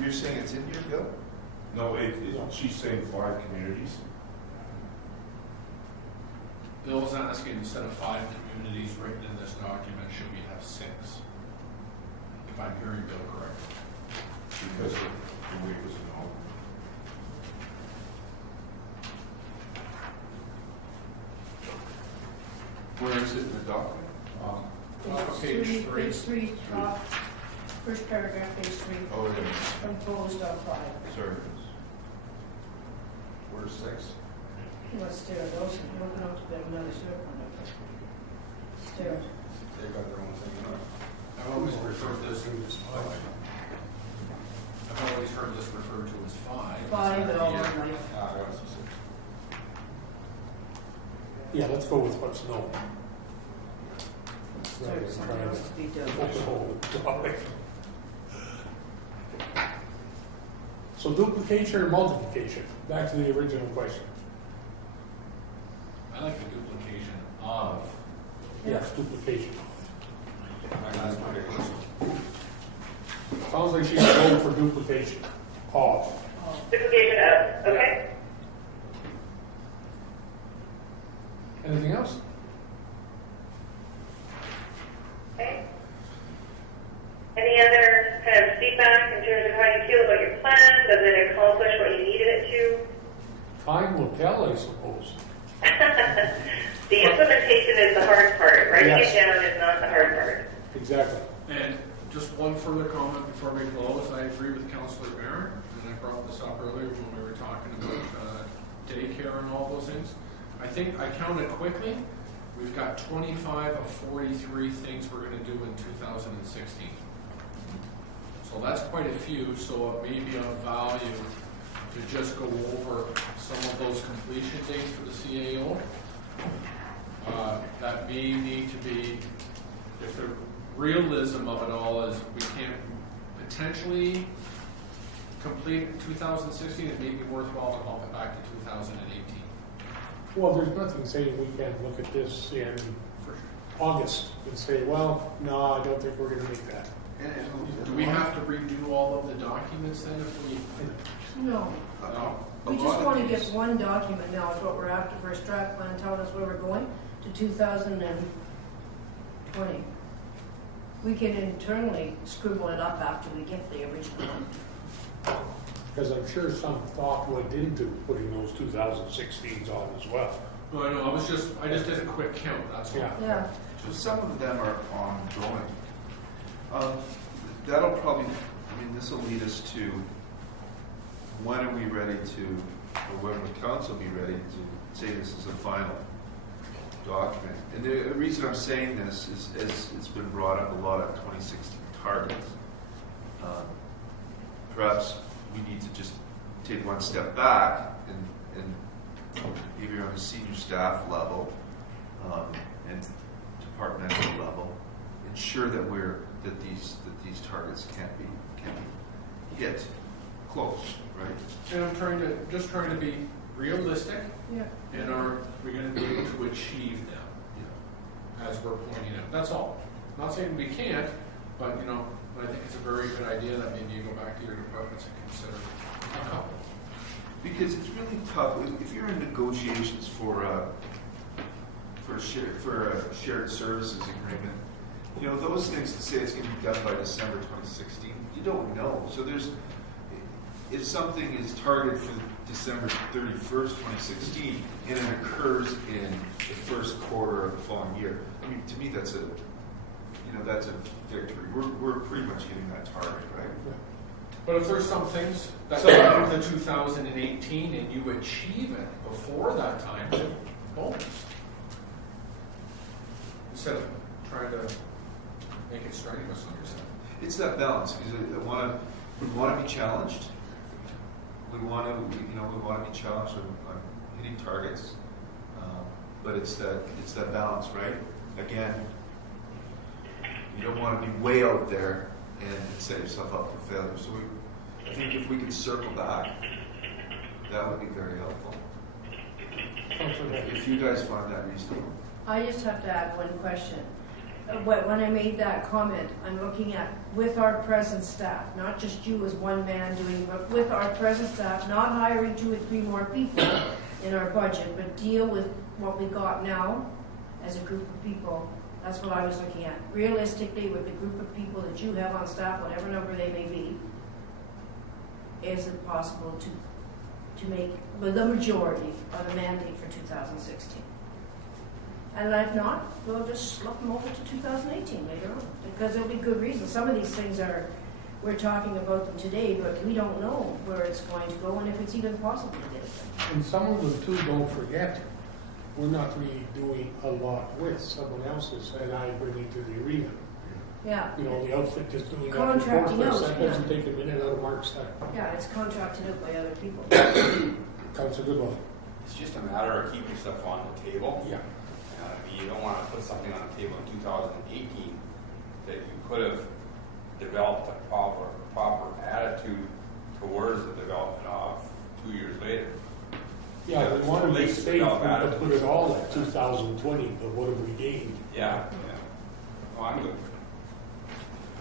You're saying it's in here, Bill? No, she's saying 5 communities. Bill's asking, instead of 5 communities written in this document, should we have 6? If I'm hearing Bill correct. Because the weight was no. Where is it in the document? Page 3. Page 3, top, first paragraph, page 3, Oh, it is. composed of 5. Service. Where's 6? Let's stare at those, and open up to them another sewer one up there. Stairs. They've got their own thing, you know. I've always referred this as 5. I've always heard this referred to as 5. 5 and all Yeah. one life. I was 6. Yeah, let's go with what's known. There's something else to be done. Open whole topic. So duplication or multiplication? Back to the original question. I like the duplication of. Yes, duplication. That's my big question. Sounds like she's going for duplication of. Duplication of, okay? Anything else? Okay. Any other kind of feedback in terms of how you feel about your plan? Does it accomplish what you needed it Time will tell, I suppose. to? The implementation is the hard part. Writing Yes. it down is not the hard part. Exactly. And just one further comment before we close. I agree with Councillor Barron, and I brought this up earlier when we were talking about daycare and all those things. I think I counted quickly. We've got 25 of 43 things we're going to do in 2016. So that's quite a few, so it may be of value to just go over some of those completion dates for the CAO. That may need to be, if the realism of it all is we can't potentially complete 2016, it may be worthwhile to bump it back to 2018. Well, there's nothing saying we can't look at this in August and say, well, no, I don't think we're going to make that. Do we have to redo all of the documents then if we? No. No? We just want to get one document now, is what we're after for a strat plan, telling us where we're going to 2020. We can internally scribble it up after we get the original one. Because I'm sure some thought went into putting those 2016s on as well. No, I know, I just did a quick count, that's all. Yeah. Yeah. So some of them are ongoing. That'll probably, this will lead us to when are we ready to, or when would council be ready to say this is a final document? And the reason I'm saying this is it's been brought up a lot of 2016 targets. Perhaps we need to just take one step back and maybe on a senior staff level and departmental level, ensure that these targets can be hit close, right? And I'm trying to be realistic, Yeah. and are we going to be able to achieve them as we're pointing out? That's all. Not saying we can't, but but I think it's a very good idea that maybe you go back to your departments and consider a couple. Because it's really tough if you're in negotiations for a shared services agreement. Those things to say it's going to be done by December 2016, you don't know. So if something is targeted for December 31st, 2016, and it occurs in the first quarter of the following year, to me that's that's a victory. We're pretty much hitting that target, right? But if there's some things that So- come out of the 2018 and you achieve it before that time, bonus. Instead of trying to make it strenuous on yourself. It's that balance, because we want to be challenged. We want to be challenged on hitting targets. But it's that balance, right? Again, you don't want to be way out there and set yourself up for failure. So I think if we could circle back, that would be very helpful. If you guys find that reasonable. I just have to add one question. When I made that comment, I'm looking at with our present staff, not just you as one man doing, but with our present staff, not hiring 2 or 3 more people in our budget, but deal with what we got now as a group of people. That's what I was looking at. Realistically, with the group of people that you have on staff, whatever number they may be, is it possible to make the majority of the mandate for 2016? And if not, we'll just slip them over to 2018 later on, because there'll be good reasons. Some of these things we're talking about them today, but we don't know where it's going to go and if it's even possible to get it done. And some of them too, don't forget, we're not really doing a lot with someone else's, and I bring it to the arena. Yeah. The outfit that's doing that Contracting report for us, out, that doesn't take a minute out of Mark's time. Yeah, it's contracted out by other people. That's a good one. It's just a matter of keeping stuff on the table. Yeah. You don't want to put something on the table in 2018 that you could have developed a proper attitude towards the development of 2 years later. Yeah, we want to be Late safe, we develop could attitude. put it all at 2020, but what have we gained? Yeah. Oh, I'm good.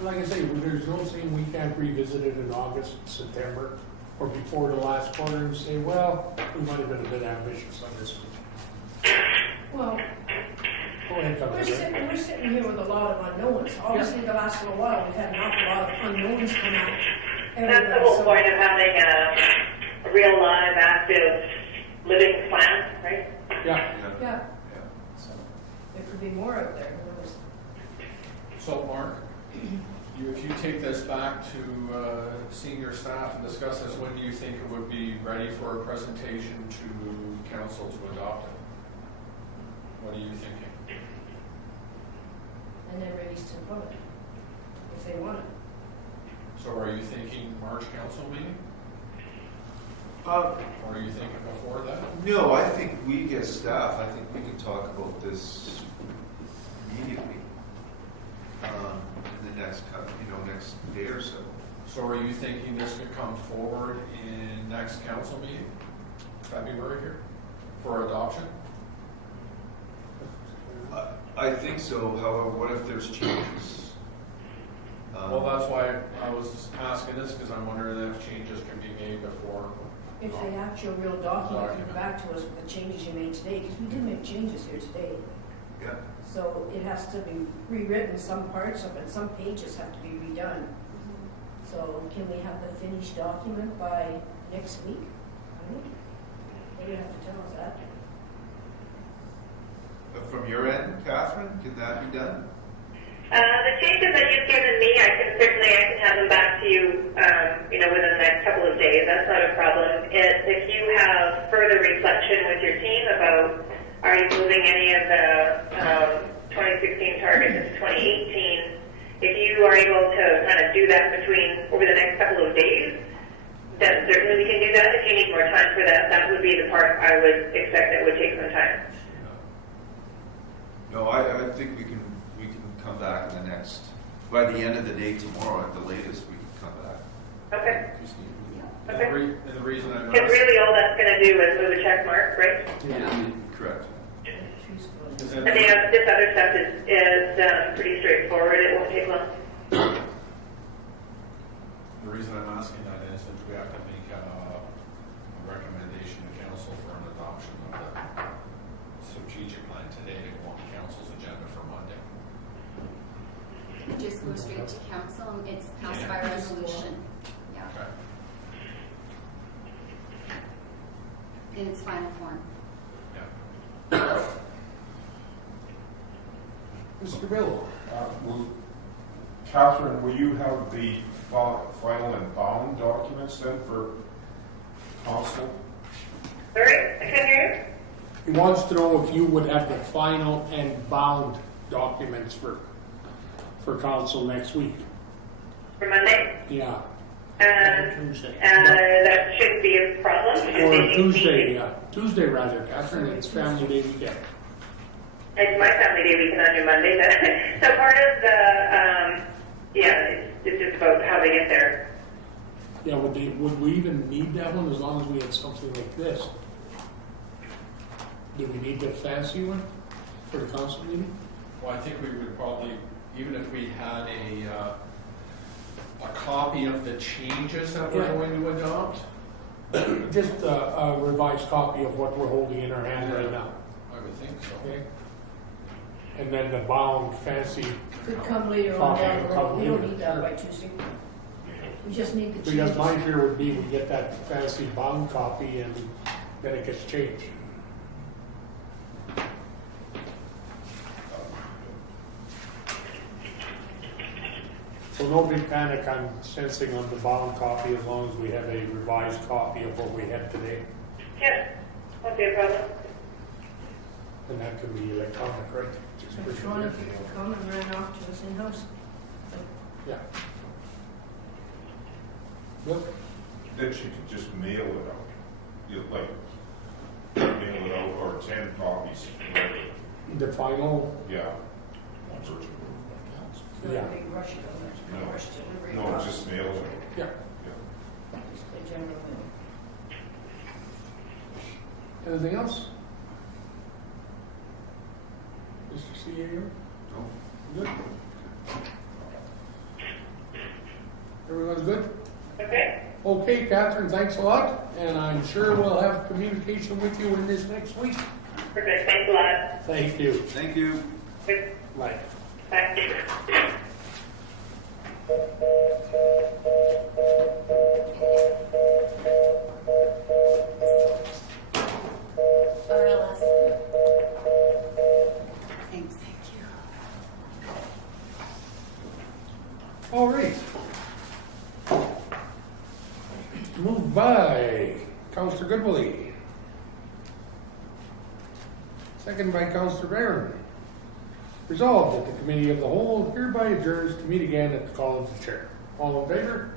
Like I say, there's no saying we can't revisit it in August, September, or before the last quarter and say, well, we might have been a bit ambitious on this one. Well, Go ahead, Councilor. we're sitting here with a lot of unknowns. Obviously, the last little while, we've had an awful lot of unknowns come out. That's the whole point of having a real live, active, living plan, right? Yeah. Yeah, so there could be more out there. Who knows? So, Mark, if you take this back to senior staff and discuss this, when do you think it would be ready for a presentation to council to adopt it? What are you thinking? And then release to the public, if they want it. So are you thinking March council meeting? Uh, Or are you thinking before that? No, I think we as staff, I think we can talk about this immediately in the next day or so. So are you thinking this could come forward in next council meeting, February here, for adoption? I think so. However, what if there's changes? Well, that's why I was asking this, because I'm wondering if changes can be made before. If the actual real document comes back to us with the changes you made today, because we did make changes here today. Yeah. So it has to be rewritten, some parts of it, some pages have to be redone. So can we have the finished document by next week? I don't know. Maybe you have to tell us that. From your end, Catherine, can that be done? The changes that you've given me, I can have them back to you, within the next couple of days. That's not a problem. If you have further reflection with your team about, are you moving any of the 2016 targets into 2018, if you are able to kind of do that over the next couple of days, then certainly we can do that. If you need more time for that, that would be the part I would expect that would take some time. No, I think we can come back by the end of the day tomorrow at the latest, we can come back. Okay. And the reason I'm Because asking, really all that's going to do is move a check mark, right? Yeah. Correct. is And that, this other stuff is pretty straightforward. It won't take long. the reason I'm asking that is that we have to make a recommendation to council for an adoption of the strategic plan today to go on council's agenda for Monday. Just go straight to council, and it's passed by resolution. Yeah, Okay. in its final form. Yeah. Mr. Bill, Catherine, will you have the final and bound documents then for council? Sorry, I couldn't hear He wants to know if you would have the final and bound documents for council next week. you. For Monday? Yeah, Tuesday. That shouldn't be a problem. or Tuesday, yeah, Tuesday rather, Catherine, it's family day weekend. It's my family day weekend on your Monday. So part of the, it's just about how they get there. Yeah, would we even need that one as long as we had something like this? Do we need the fancy one for the council meeting? Well, I think we would probably, even if we had a copy of the changes that we're Yeah. going to adopt, Just a revised copy of what we're holding in our hand right now, I would think so. okay? And then the bound fancy, Could come later on Copy, down the road. come We don't later, need that sure. by Tuesday. We just need the because changes. my fear would be we get that fancy bound copy and then it gets changed. So no big panic, I'm sensing on the bound copy as long as we have a revised copy of what we had today. Yeah, won't be a problem. And that could be electronic, right? Just pretty Electronic, good. people come and ran off to us in-house. Yeah. Good. Then she could just mail it out. You like, mail it out, or 10 copies. The final, Yeah. It's not Yeah. a big rush though, there's no No. rush delivery. No, process. just mail it out. yeah. Yeah. Just the general mail. Anything else? Mr. CAO? No? Good? Everyone's good? Okay? Okay, Catherine, thanks a lot, and I'm sure we'll have communication with you in this next week. Perfect. Thanks a lot. Thank you. Thank you. Good. Bye. Bye. RLS. Thanks. Thank you. All right. Moved by Councillor Goodwillie. Second by Councillor Barron. Resolved that the Committee of the Whole hereby adjourns to meet again at the call of the chair. All in favor?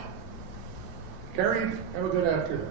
Carried. Have a good afternoon.